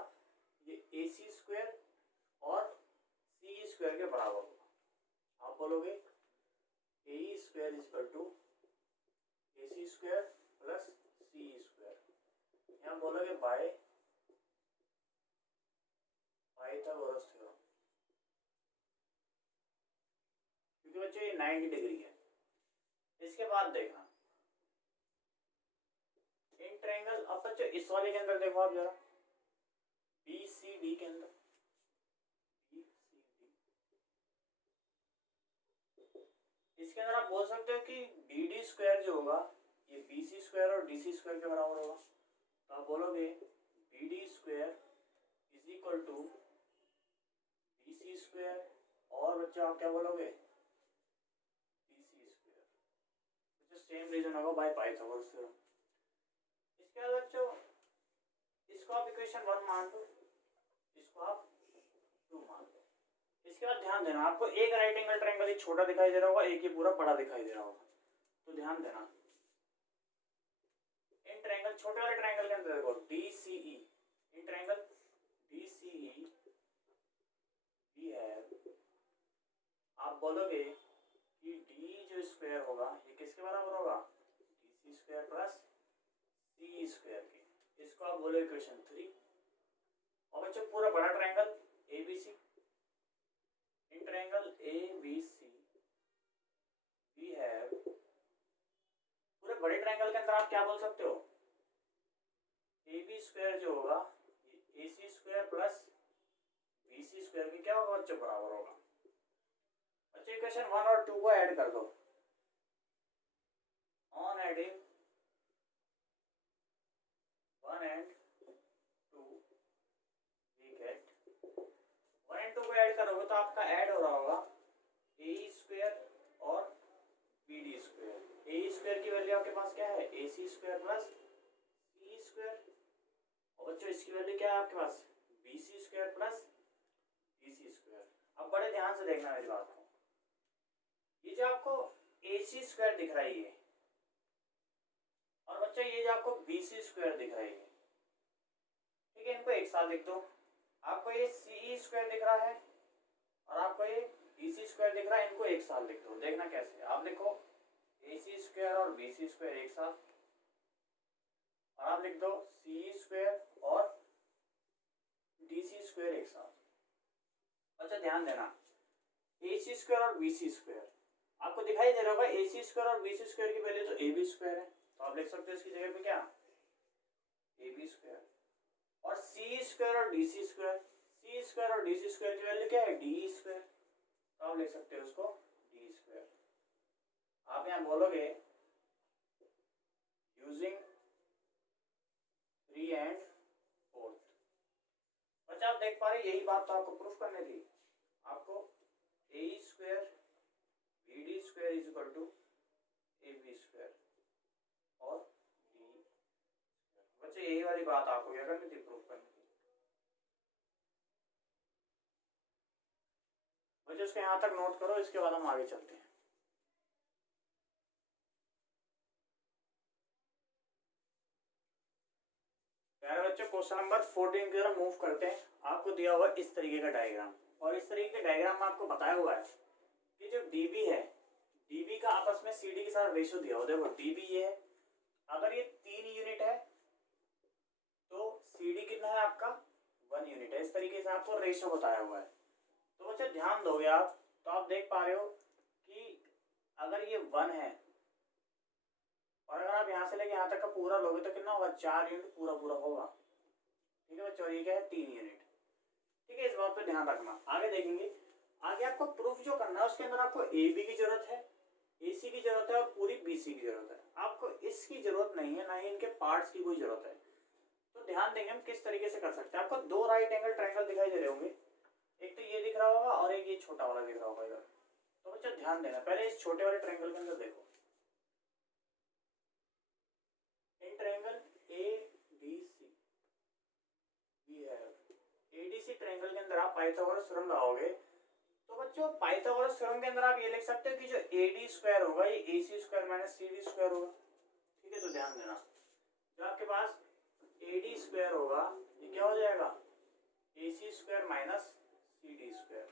ये AC स्क्वायर और CE स्क्वायर के बराबर होगा। आप बोलोगे AE square is equal to AC square plus CE square, यहाँ बोलोगे बाय पाइथागोरस थ्योरम, क्योंकि बच्चों ये 90 डिग्री है। इसके बाद देखना इन ट्रायंगल, अब बच्चों इस वाले के अंदर देखो आप जरा BCD के अंदर, BCD इसके अंदर आप बोल सकते हो कि BD स्क्वायर जो होगा ये BC स्क्वायर और DC स्क्वायर के बराबर होगा, तो आप बोलोगे BD square is equal to BC square और बच्चों आप क्या बोलोगे BC स्क्वायर, बच्चों सेम रीजन होगा बाय पाइथागोरस थ्योरम। इसके बाद बच्चों इसको आप इक्वेशन 1 मान लो, इसको आप 2 मान लो। इसके बाद ध्यान देना, आपको एक राइट एंगल ट्रायंगल ही छोटा दिखाई दे रहा होगा, एक ही पूरा बड़ा दिखाई दे रहा होगा। तो ध्यान देना इन ट्रायंगल, छोटे वाले ट्रायंगल के अंदर देखो DCE, in triangle DCE we have, आप बोलोगे कि D जो स्क्वायर होगा ये किसके बराबर होगा, DC square plus CE square के। इसको आप बोलो इक्वेशन 3। और बच्चों पूरा बड़ा triangle ABC, in triangle ABC we have, पूरे बड़े ट्रायंगल के अंदर आप क्या बोल सकते हो, AB स्क्वायर जो होगा AC square plus BC square के क्या होगा बच्चों, बराबर होगा। बच्चों इक्वेशन 1 और 2 को ऐड कर दो, on adding 1 and 2 we get, 1 and 2 को ऐड करोगे तो आपका ऐड हो रहा होगा AE स्क्वायर और BD स्क्वायर। AE स्क्वायर की वैल्यू आपके पास क्या है, AC square plus CE square, और बच्चों इसकी वैल्यू क्या है आपके पास, BC square plus DC square. अब बड़े ध्यान से देखना मेरी बात को, ये जो आपको AC स्क्वायर दिख रहा है ये, और बच्चों ये जो आपको BC स्क्वायर दिख रहा है ये, ठीक है, इनको एक साथ लिख दो। आपको ये CE स्क्वायर दिख रहा है और आपको ये BC स्क्वायर दिख रहा है, इनको एक साथ लिख दो। देखना कैसे, आप लिखो AC स्क्वायर और BC स्क्वायर एक साथ, और आप लिख दो CE स्क्वायर और DC स्क्वायर एक साथ। अच्छा ध्यान देना, AC स्क्वायर और BC स्क्वायर आपको दिखाई दे रहा होगा, AC स्क्वायर और BC स्क्वायर की वैल्यू तो AB स्क्वायर है, तो आप लिख सकते हो इसकी जगह पे क्या, AB स्क्वायर, और CE स्क्वायर और DC स्क्वायर, CE स्क्वायर और DC स्क्वायर की वैल्यू क्या है, DE स्क्वायर, तो आप लिख सकते हो उसको D स्क्वायर। आप यहाँ बोलोगे यूजिंग 3 एंड 4। बच्चा आप देख पा रहे, यही बात तो आपको प्रूफ करनी थी, आपको AE square BD square is equal to AB square और D स्क्वायर। बच्चे यही वाली बात आपको क्या करनी थी, प्रूफ करनी थी। बच्चे उसके यहाँ तक नोट करो, इसके बाद हम आगे चलते हैं। प्यारे बच्चों क्वेश्चन नंबर 14 की तरफ मूव करते हैं। आपको दिया हुआ इस तरीके का डायग्राम, और इस तरीके के डायग्राम में आपको बताया हुआ है कि जो DB है, DB का आपस में CD के साथ रेशियो दिया हुआ। देखो DB ये है, अगर ये 3 यूनिट है तो CD कितना है आपका, 1 यूनिट है। इस तरीके से आपको रेशियो बताया हुआ है। तो बच्चे ध्यान दोगे आप, तो आप देख पा रहे हो कि अगर ये 1 है और अगर आप यहाँ से लेके यहाँ तक का पूरा लोगे तो कितना होगा, 4 यूनिट पूरा पूरा होगा। ठीक है बच्चों, ये क्या है, 3 यूनिट। ठीक है, इस बात पे ध्यान रखना। आगे देखेंगे, आगे आपको प्रूफ जो करना है उसके अंदर आपको AB की जरूरत है, AC की जरूरत है और पूरी BC की जरूरत है। आपको इसकी जरूरत नहीं है, ना ही इनके पार्ट्स की कोई जरूरत है। तो ध्यान देंगे हम किस तरीके से कर सकते हैं। आपको 2 राइट एंगल ट्रायंगल दिखाई दे रहे होंगे, एक तो ये दिख रहा होगा और एक ये छोटा वाला दिख रहा होगा इधर। तो बच्चों ध्यान देना, पहले इस छोटे वाले ट्रायंगल के अंदर देखो, in triangle ADC we have, ADC triangle के अंदर आप पाइथागोरस थ्योरम लगाओगे तो बच्चों पाइथागोरस थ्योरम के अंदर आप ये लिख सकते हो कि जो AD स्क्वायर होगा ये AC square minus CD square होगा। ठीक है, तो ध्यान देना, जो आपके पास AD स्क्वायर होगा ये क्या हो जाएगा, AC square minus CD square.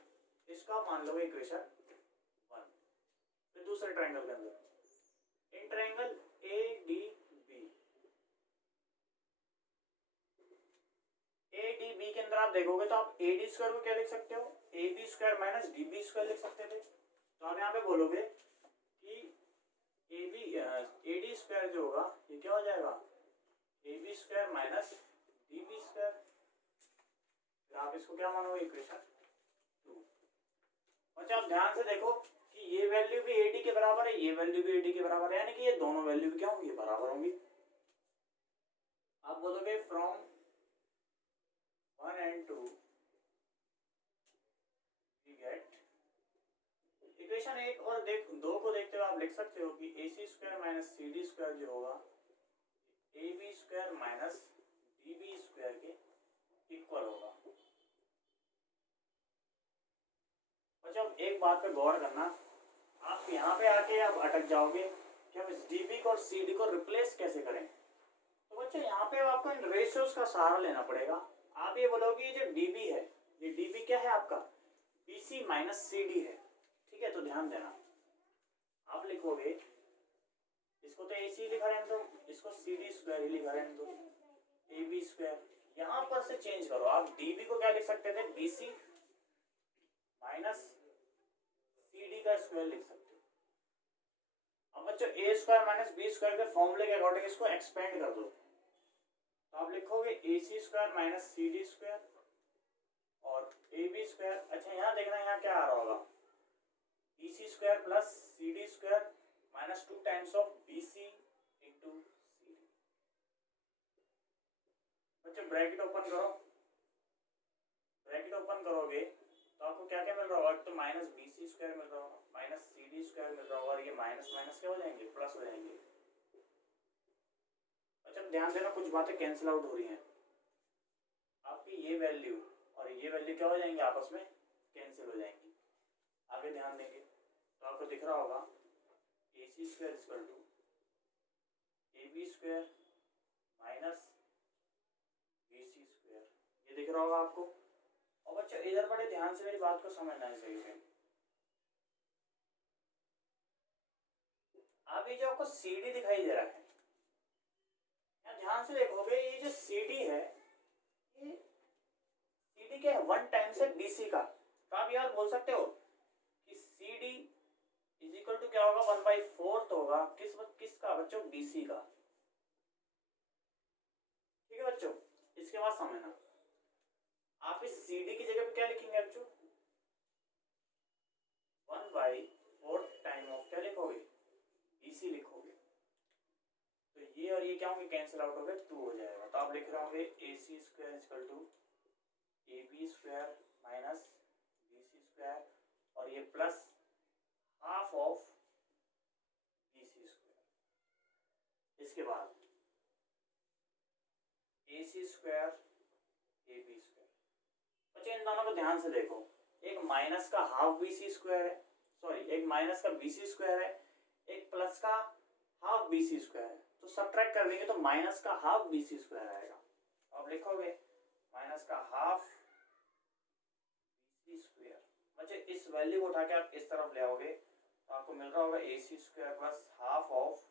इसका आप मान लो इक्वेशन 1। फिर दूसरे ट्रायंगल के अंदर इन ट्रायंगल ADB के अंदर आप देखोगे तो आप AD स्क्वायर को क्या लिख सकते हो, AB square minus DB square लिख सकते थे। तो आप यहाँ पे बोलोगे कि AD स्क्वायर जो होगा ये क्या हो जाएगा, AB square minus DB square. फिर आप इसको क्या मानोगे, इक्वेशन 2। अच्छा आप ध्यान से देखो कि ये वैल्यू भी AD के बराबर है, ये वैल्यू भी AD के बराबर है, यानी कि ये दोनों वैल्यू भी क्या होंगी, बराबर होंगी। आप बोलोगे from 1 and 2 we get, equation 1 और 2 को देखते हुए आप लिख सकते हो कि AC square minus CD square जो होगा AB square minus DB square के इक्वल होगा। अब एक बात पे गौर करना, आप यहाँ पे आके आप अटक जाओगे कि हम इस डीबी को और सीडी को रिप्लेस कैसे करें। तो बच्चों यहाँ पे आपको इन रेशियोज का सहारा लेना पड़ेगा। आप ये बोलोगे ये जो डीबी है, ये डीबी क्या है आपका, बीसी माइनस सीडी है, ठीक है। तो ध्यान देना, आप लिखोगे इसको तो एसी लिखा रहने दो, इसको सीडी स्क्वायर ही लिखा रहने दो, ए बी स्क्वायर। यहाँ पर से चेंज करो, आप डीबी को क्या लिख सकते थे, बीसी माइनस सीडी का स्क्वायर लिख सकते हो। अब बच्चों A square minus B square के फॉर्मूले के अकॉर्डिंग इसको एक्सपेंड कर दो, तो आप लिखोगे A C square minus C D square और ए बी स्क्वायर। अच्छा यहाँ देखना, यहाँ क्या आ रहा होगा, B C square plus C D square minus 2 times of B C into C D. बच्चों ब्रैकेट ओपन करो, ब्रैकेट ओपन करोगे तो आपको क्या क्या मिल रहा होगा, तो माइनस बी सी स्क्वायर मिल रहा होगा, माइनस सी डी स्क्वायर मिल रहा होगा, और ये माइनस माइनस क्या हो जाएंगे, प्लस हो जाएंगे। अच्छा ध्यान देना, कुछ बातें कैंसिल आउट हो रही हैं, आपकी ये वैल्यू और ये वैल्यू क्या हो जाएंगे, आपस में कैंसिल हो जाएंगी। आगे ध्यान देंगे तो आपको दिख रहा होगा A C square equal to A B square minus B C square, ये दिख रहा होगा आपको। और बच्चों इधर बड़े ध्यान से मेरी बात को समझना है सही से। अब ये जो आपको सी डी दिखाई दे रहा है, ध्यान से देखोगे, ये जो सी डी है, ये सी डी क्या है, 1 टाइम्स है बीसी का। तो आप यार बोल सकते हो कि C D is equal to क्या होगा, 1/4 होगा किसका बच्चों, बीसी का। ठीक है बच्चों, इसके बाद समझना, आप इस सी डी की जगह पे क्या लिखेंगे बच्चों, 1/4 टाइम ऑफ क्या लिखोगे, बीसी लिखोगे। तो ये और ये क्या होंगे, कैंसिल आउट हो गए, 2 हो जाएगा। तो आप लिख रहे होंगे A C square equal to A B square minus B C square और ये plus half of B C square. इसके बाद A C square A B square. बच्चे इन दोनों को ध्यान से देखो, एक माइनस का हाफ बी सी स्क्वायर है, सॉरी एक माइनस का बी सी स्क्वायर है, एक प्लस का हाफ बी सी स्क्वायर है। तो सब्ट्रैक्ट कर देंगे तो माइनस का हाफ बी सी स्क्वायर आएगा। अब लिखोगे माइनस का हाफ बी सी स्क्वायर। बच्चे इस वैल्यू को उठा के आप इस तरफ ले आओगे तो आपको मिल रहा होगा A C square plus half of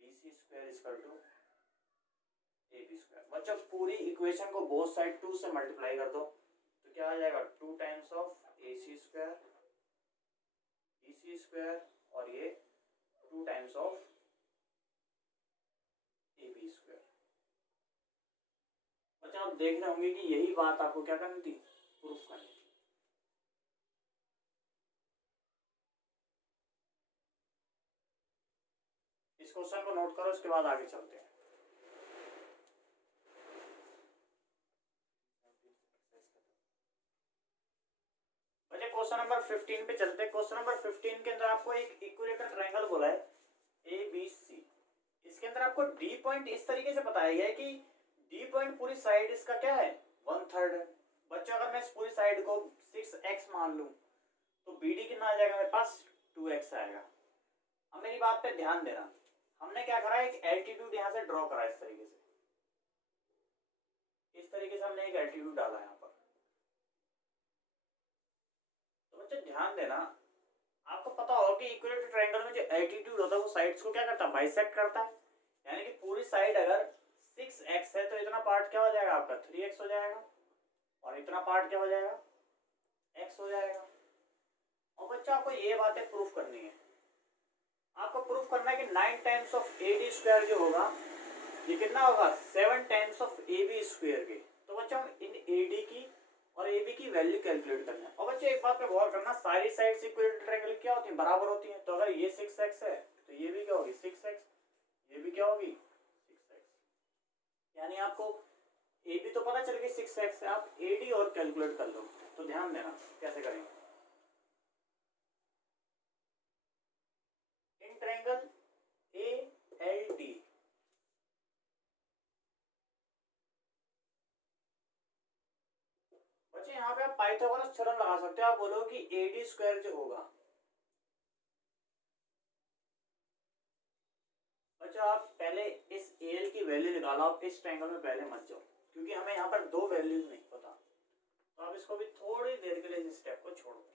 B C square equal to A B square. बच्चों पूरी इक्वेशन को बोथ साइड 2 से मल्टीप्लाई कर दो तो क्या आ जाएगा, 2 times of A C square B C square और ये 2 times of A B square. बच्चों आप देख रहे होंगे कि यही बात आपको क्या करनी थी, प्रूफ करनी थी। इस क्वेश्चन को नोट करो, इसके बाद आगे चलते हैं। बच्चे क्वेश्चन नंबर 15 पे चलते हैं। क्वेश्चन नंबर 15 के अंदर आपको एक इक्विलेटरल ट्रायंगल बोला है ए बी सी। इसके अंदर आपको डी पॉइंट इस तरीके से बताया गया है कि डी पॉइंट पूरी साइड इसका क्या है, 1/3 है। बच्चों अगर मैं इस पूरी साइड को 6x मान लूं तो BD कितना आ जाएगा मेरे पास, 2x आएगा। अब मेरी बात पे ध्यान देना, हमने क्या करा, एक एल्टीट्यूड यहाँ से ड्रॉ करा इस तरीके से, इस तरीके से हमने एक एल्टीट्यूड डाला यहाँ पर। तो बच्चे ध्यान देना, आपको पता होगा कि इक्विलेटरल ट्रायंगल में जो एल्टीट्यूड होता है वो साइड्स को क्या करता है, बाइसेक्ट करता है। यानी कि पूरी साइड अगर 6x है तो इतना पार्ट क्या हो जाएगा आपका, 3x हो जाएगा, और इतना पार्ट क्या हो जाएगा, x हो जाएगा। और बच्चा आपको ये बातें प्रूफ करनी है, आपको प्रूफ करना है कि 9 टाइम्स ऑफ AD स्क्वायर जो होगा ये कितना होगा, 7 टाइम्स ऑफ AB स्क्वायर के। तो बच्चा हम इन AD की और AB की वैल्यू कैलकुलेट करना है। और बच्चे एक बात पे गौर करना, सारी साइड्स इक्विलेटरल ट्रायंगल क्या होती है, बराबर होती हैं। तो अगर ये 6x है तो ये भी क्या होगी 6x, ये भी क्या होगी 6x। यानी आपको AB तो पता चल गई 6x है, आप AD और कैलकुलेट कर लो। तो ध्यान देना कैसे करेंगे। इन ट्रायंगल ALD बच्चे यहाँ पे आप पाइथागोरस थ्योरम लगा सकते हो। आप बोलो कि AD स्क्वायर जो होगा, अच्छा आप पहले इस AL की वैल्यू निकालो। आप इस ट्रायंगल में पहले मत जाओ, क्योंकि हमें यहाँ पर दो वैल्यूज नहीं पता। तो आप इसको भी थोड़ी देर के लिए इस स्टेप को छोड़ दो।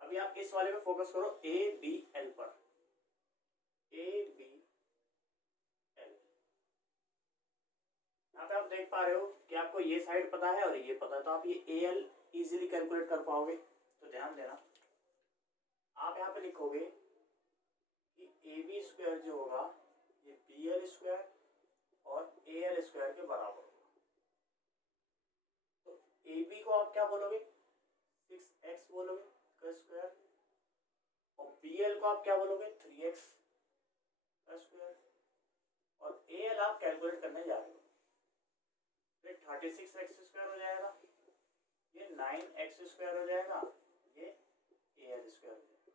अभी आप इस वाले पे फोकस करो, ABL पर। ABL यहाँ पे आप देख पा रहे हो कि आपको ये साइड पता है और ये पता है, तो आप ये AL इजीली कैलकुलेट कर पाओगे। तो ध्यान देना, आप यहाँ पे लिखोगे कि AB स्क्वायर जो होगा ये BL स्क्वायर और AL स्क्वायर के बराबर होगा। तो AB को आप क्या बोलोगे, 6x बोलोगे का स्क्वायर, और BL को आप क्या बोलोगे, 3x का स्क्वायर, और AL आप कैलकुलेट करने जा रहे हो। फिर 36x स्क्वायर हो जाएगा, ये 9x स्क्वायर हो जाएगा, ये AL स्क्वायर हो जाएगा।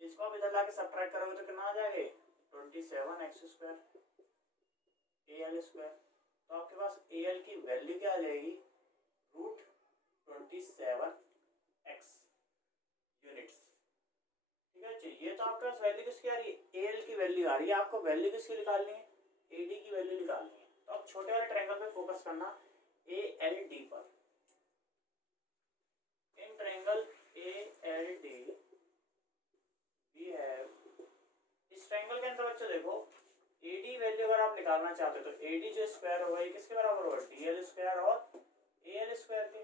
इसको आप इधर लाके सब्ट्रैक्ट करोगे तो कितना आ जाएगा, 27x स्क्वायर AL स्क्वायर। तो आपके पास AL की वैल्यू क्या आ जाएगी, √27x यूनिट्स। ठीक है, ये तो आपके पास वैल्यू किसकी आ रही है, AL की वैल्यू आ रही है। आपको वैल्यू किसकी निकालनी है, AD की वैल्यू निकालनी है। तो अब छोटे वाले ट्रायंगल पे फोकस करना, ALD पर। In triangle ALD we have, इस ट्रायंगल के अंदर बच्चों देखो, AD वैल्यू अगर आप निकालना चाहते हो तो AD जो स्क्वायर होगा ये किसके बराबर होगा, DL स्क्वायर और AL स्क्वायर के।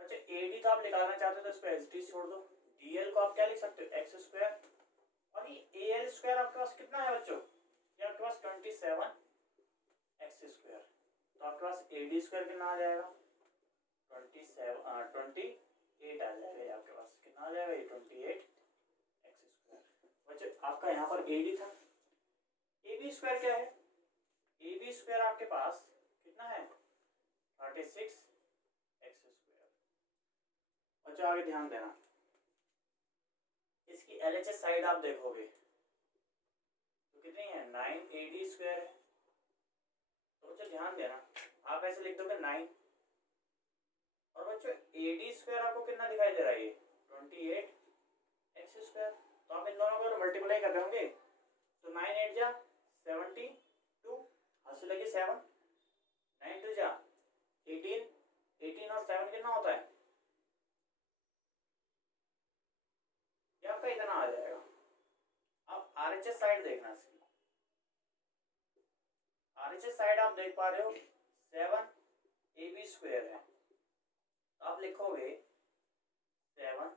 अच्छा AD तो आप निकालना चाहते हो तो इसको एज छोड़ दो। DL को आप क्या लिख सकते हो, x स्क्वायर, और ये AL स्क्वायर आपके पास कितना है बच्चों, ये आपके पास 27x स्क्वायर। तो आपके पास AD स्क्वायर कितना आ जाएगा, 28 आ जाएगा। आपके पास कितना आ जाएगा, ये 28x स्क्वायर। बच्चों आपका यहाँ पर AD था, AB स्क्वायर क्या है, AB स्क्वायर आपके पास कितना है, 36x स्क्वायर। बच्चों आगे ध्यान देना, इसकी LHS साइड आप देखोगे तो कितनी है, 9AD स्क्वायर है। तो बच्चों ध्यान देना, आप ऐसे लिख दोगे 9, और बच्चों AD स्क्वायर आपको कितना दिखाई दे रहा है, ये 28x स्क्वायर। तो आप इन दोनों को मल्टीप्लाई कर रहे होंगे, तो 9 8 जा 72, हाथ से लगे 7, 9 2 जा 18, 18 और 7 कितना होता है, ये आपका इतना आ जाएगा। अब RHS साइड देखना, इसकी RHS साइड आप देख पा रहे हो 7AB स्क्वायर है। आप लिखोगे 7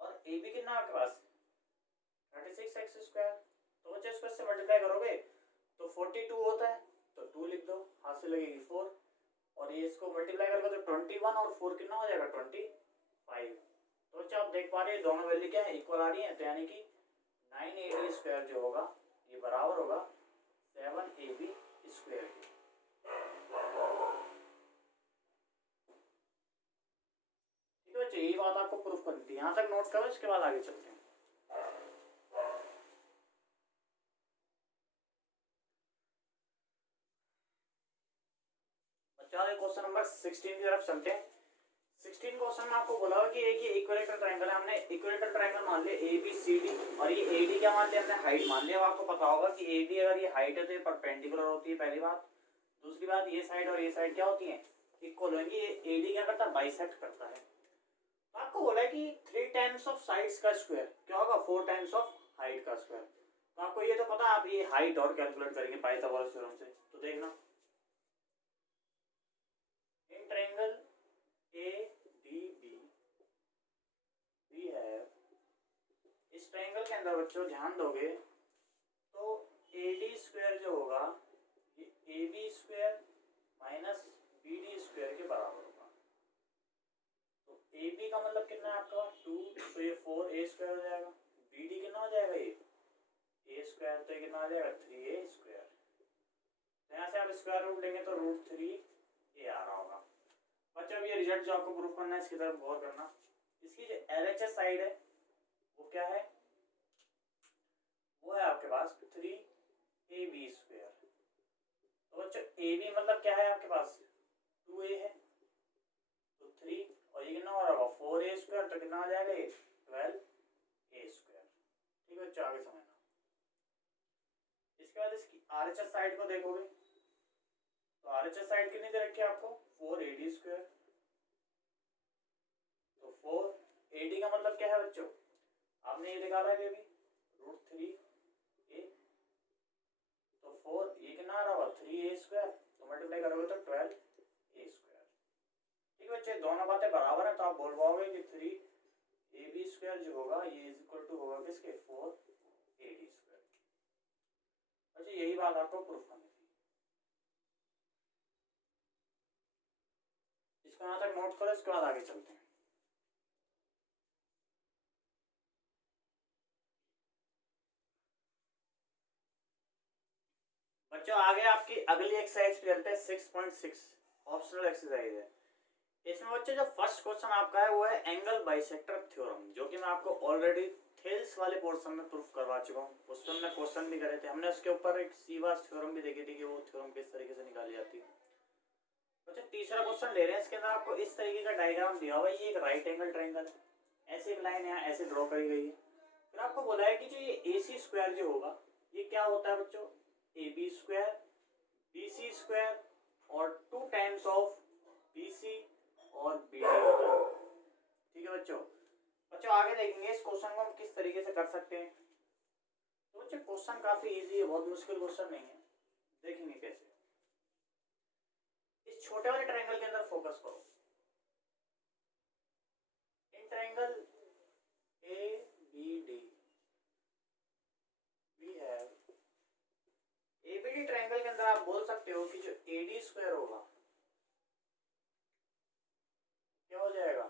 और AB कितना आपके पास 36x स्क्वायर। तो बच्चे इसको इससे मल्टीप्लाई करोगे तो 42 होता है, तो 2 लिख दो, हाथ से लगेगी 4, और ये इसको मल्टीप्लाई करोगे तो 21 और 4 कितना हो जाएगा, 25। तो बच्चे आप देख पा रहे हैं दोनों वैल्यू क्या है, इक्वल आ रही है। तो यानी कि 9AD स्क्वायर जो होगा ये बराबर होगा 7AB स्क्वायर के। ठीक है बच्चे, यही बात आपको प्रूफ करनी थी। यहाँ तक नोट करो, इसके बाद आगे चलते हैं। क्वेश्चन नंबर 16 की तरफ चलते हैं। 16 क्वेश्चन में आपको बोला हुआ कि एक ये इक्विलेटरल ट्रायंगल है, हमने इक्विलेटरल ट्रायंगल मान लिया ABCD, और ये AD क्या मान लिया हमने, हाइट मान लिया। आपको पता होगा कि AD अगर ये हाइट है तो ये परपेंडिकुलर होती है, पहली बात। दूसरी बात, ये साइड और ये साइड क्या होती है, इक्वल होंगी। ये AD क्या करता है, बाइसेक्ट करता है। तो आपको बोला है कि 3 टाइम्स ऑफ साइड्स का स्क्वायर क्या होगा, 4 टाइम्स ऑफ हाइट का स्क्वायर। तो आपको ये तो पता है, आप ये हाइट और कैलकुलेट करेंगे पाइथागोरस थ्योरम से। तो देखना, in triangle ADB we have, इस ट्रायंगल के अंदर बच्चों ध्यान दोगे तो AD स्क्वायर जो होगा ये AB square minus BD square के बराबर होगा। तो AB का मतलब कितना है आपका 2, तो ये 4A स्क्वायर हो जाएगा। BD कितना हो जाएगा, ये A स्क्वायर, तो ये कितना आ जाएगा 3A स्क्वायर। यहाँ से आप स्क्वायर रूट लेंगे तो √3A आ रहा होगा। बच्चों अब ये रिजल्ट जो आपको प्रूफ करना है इसकी तरफ गौर करना। इसकी जो LHS साइड है वो क्या है, वो है आपके पास 3AB स्क्वायर। तो बच्चों AB मतलब क्या है आपके पास 2A है, आरएचएस साइड को देखोगे तो आरएचएस साइड कितनी दे रखी है आपको 4AD²। तो 4AD का मतलब क्या है बच्चों, आपने ये निकाला है अभी √3a। तो 4 ये कितना आ रहा होगा 3a², तो मल्टीप्लाई करोगे तो 12a²। ठीक है बच्चे, दोनों बातें बराबर है तो आप बोल पाओगे कि 3ab² जो होगा ये इज इक्वल टू होगा किसके 4AD²। अच्छा यही बात आपको प्रूफ करनी थी। इसको यहाँ तक नोट करो, इसके बाद आगे चलते हैं। बच्चों आगे आपकी अगली एक्सरसाइज पे चलते हैं 6.6 ऑप्शनल एक्सरसाइज है। इसमें बच्चों जो फर्स्ट क्वेश्चन आपका है वो है एंगल बाइसेक्टर थ्योरम, जो कि मैं आपको ऑलरेडी थेल्स वाले पोर्शन में प्रूफ करवा चुका हूँ। उसमें हमने क्वेश्चन भी करे थे, हमने उसके ऊपर एक सीवास थ्योरम भी देखी थी कि वो थ्योरम किस तरीके से निकाली जाती है। बच्चों तीसरा क्वेश्चन ले रहे हैं, इसके अंदर आपको इस तरीके का डायग्राम दिया हुआ है। ये एक राइट एंगल ट्रायंगल है, ऐसी एक लाइन यहाँ ऐसे ड्रॉ करी गई है। फिर आपको बोला है कि जो ये AC² जो होगा ये क्या होता है बच्चों, AB², BC² और 2 टाइम्स ऑफ BC और BD होता है। ठीक है बच्चों, आगे देखेंगे इस क्वेश्चन को हम किस तरीके से कर सकते हैं। तो बच्चों क्वेश्चन काफी इजी है, बहुत मुश्किल क्वेश्चन नहीं है। देखेंगे कैसे। इस छोटे वाले ट्रायंगल के अंदर फोकस करो। In triangle ABD we have ABD triangle के अंदर आप बोल सकते हो कि जो AD² होगा क्या हो जाएगा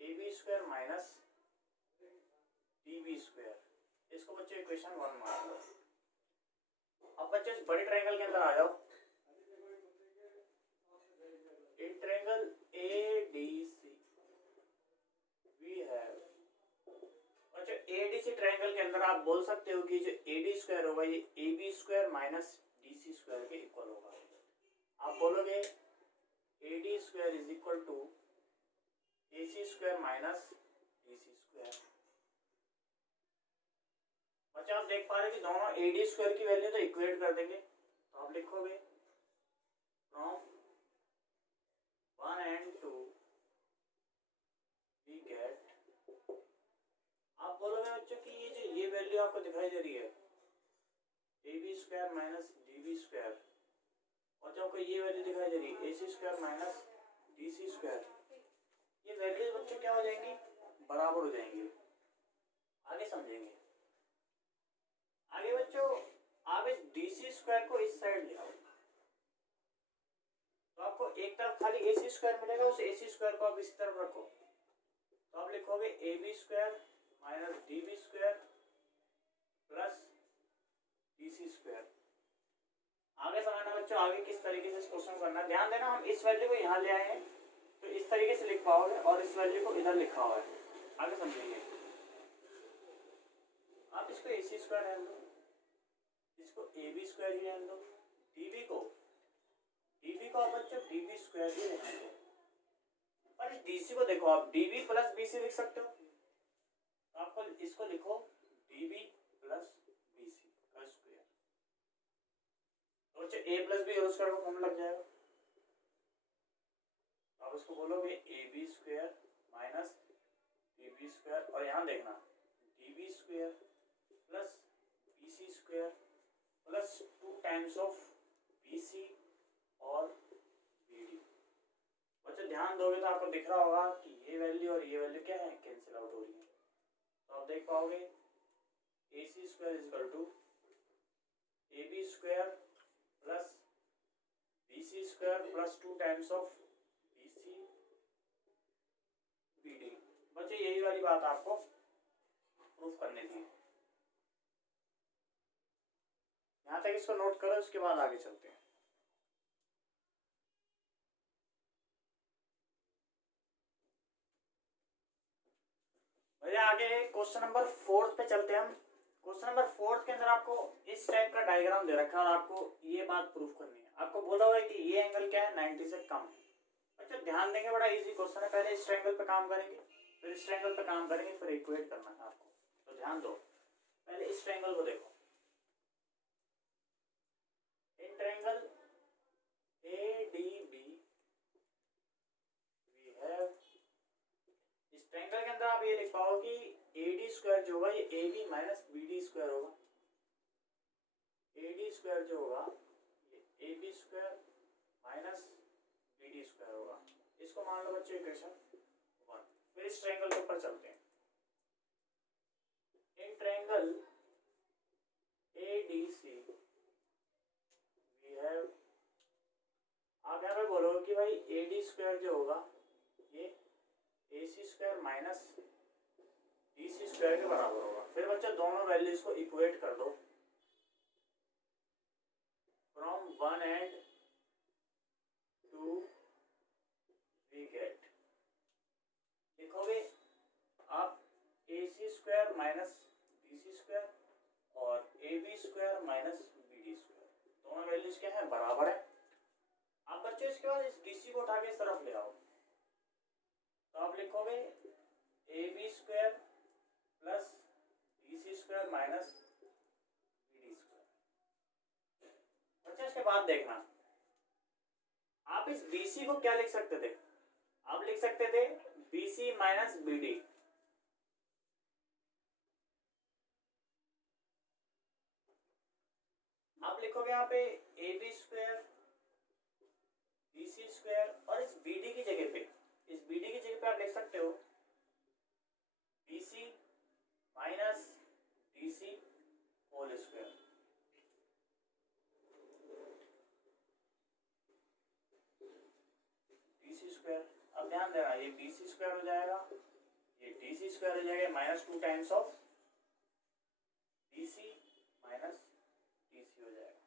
AB² माइनस DB²। इसको बच्चे इक्वेशन 1 मान लो। अब बच्चे इस बड़े ट्रायंगल के अंदर आ जाओ। In triangle ADC we have, अच्छा ADC ट्रायंगल के अंदर आप बोल सकते हो कि जो AD² होगा ये AB² माइनस DC² के इक्वल होगा। आप बोलोगे AD² is equal to AC² minus DC²। बच्चा आप देख पा रहे हो कि दोनों AD² की वैल्यू तो इक्वेट कर देंगे, तो आप लिखोगे फ्रॉम 1 and 2 वी गेट, आप बोलोगे बच्चों कि ये वैल्यू आपको दिखाई दे रही है AB² माइनस DB², और जो आपको ये वैल्यू दिखाई दे रही है AC² माइनस DC², ये वैल्यूज बच्चों क्या हो जाएंगी, बराबर हो जाएंगी। आगे समझेंगे। आगे बच्चों आप इस DC² को इस साइड ले आओ, तो आपको एक तरफ खाली AC² मिलेगा, उस AC² को आप इसी तरफ रखो, तो आप लिखोगे AB² minus DB² plus DC²। आगे समझना बच्चों, आगे किस तरीके से इस क्वेश्चन करना है। ध्यान देना, हम इस वैल्यू को यहाँ ले आए हैं तो इस तरीके से लिख पाओगे, और इस वैल्यू को इधर लिखा हुआ है। आगे समझेंगे। आप इसको AC² रहने दो, इसको AB² ही रहने दो, DB को आप बच्चों DB² ही रहने दो। और इस DC को देखो, आप DB प्लस BC लिख सकते हो, तो आपको इसको लिखो DB प्लस BC का स्क्वायर। तो बच्चों A plus B whole square का फॉर्मूला लग जाएगा। आप इसको बोलोगे AB² माइनस DB², और यहाँ देखना DB² plus BC² plus 2 times of BC और BD। बच्चों ध्यान दोगे तो आपको दिख रहा होगा कि ये वैल्यू और ये वैल्यू क्या है, कैंसिल आउट हो रही है। तो आप देख पाओगे AC² is equal to AB² plus BC² plus 2 times of BC BD। बच्चों यही वाली बात आपको प्रूफ करनी थी। यहाँ तक इसको नोट करो, उसके बाद आगे चलते हैं। भैया आगे क्वेश्चन नंबर 4 पे चलते हैं हम। क्वेश्चन नंबर 4 के अंदर आपको इस टाइप का डायग्राम दे रखा है, और आपको ये बात प्रूफ करनी है। आपको बोला हुआ है कि ये एंगल क्या है, 90 से कम है। अच्छा ध्यान देंगे, बड़ा इजी क्वेश्चन है। पहले इस ट्रायंगल पे काम करेंगे, फिर इस ट्रायंगल पे काम करेंगे, फिर इक्वेट करना है आपको। तो ध्यान दो, पहले इस ट्रायंगल को देखो। In triangle ADB we have, इस ट्रायंगल के अंदर आप ये लिख पाओ कि AD स्क्वायर जो होगा ये AB माइनस BD स्क्वायर होगा। AD स्क्वायर जो होगा ये AB square minus BD square होगा। इसको मान लो बच्चों इक्वेशन 1। फिर इस ट्रायंगल के ऊपर चलते हैं। In triangle ADC we have, आप यहाँ पे बोलोगे कि भाई AD स्क्वायर जो होगा ये AC square minus BC square के बराबर होगा। फिर बच्चा दोनों वैल्यूज को इक्वेट कर दो। From one and two we get, लिखोगे आप AC square minus BC square और AB square minus BD square, दोनों वैल्यूज क्या है, बराबर है। आप बच्चों इसके बाद इस BC को उठा के इस तरफ ले आओ, तो आप लिखोगे AB square plus BC square minus BD square. बच्चों इसके बाद देखना, आप इस BC को क्या लिख सकते थे, आप लिख सकते थे BC माइनस BD। आप लिखोगे यहाँ पे AB स्क्वायर BC स्क्वायर और इस BD की जगह पे, इस BD की जगह पे आप लिख सकते हो BC minus DC whole square. BC square, अब ध्यान देना ये BC स्क्वायर हो जाएगा, ये DC स्क्वायर हो जाएगा, minus 2 times of BC minus DC हो जाएगा,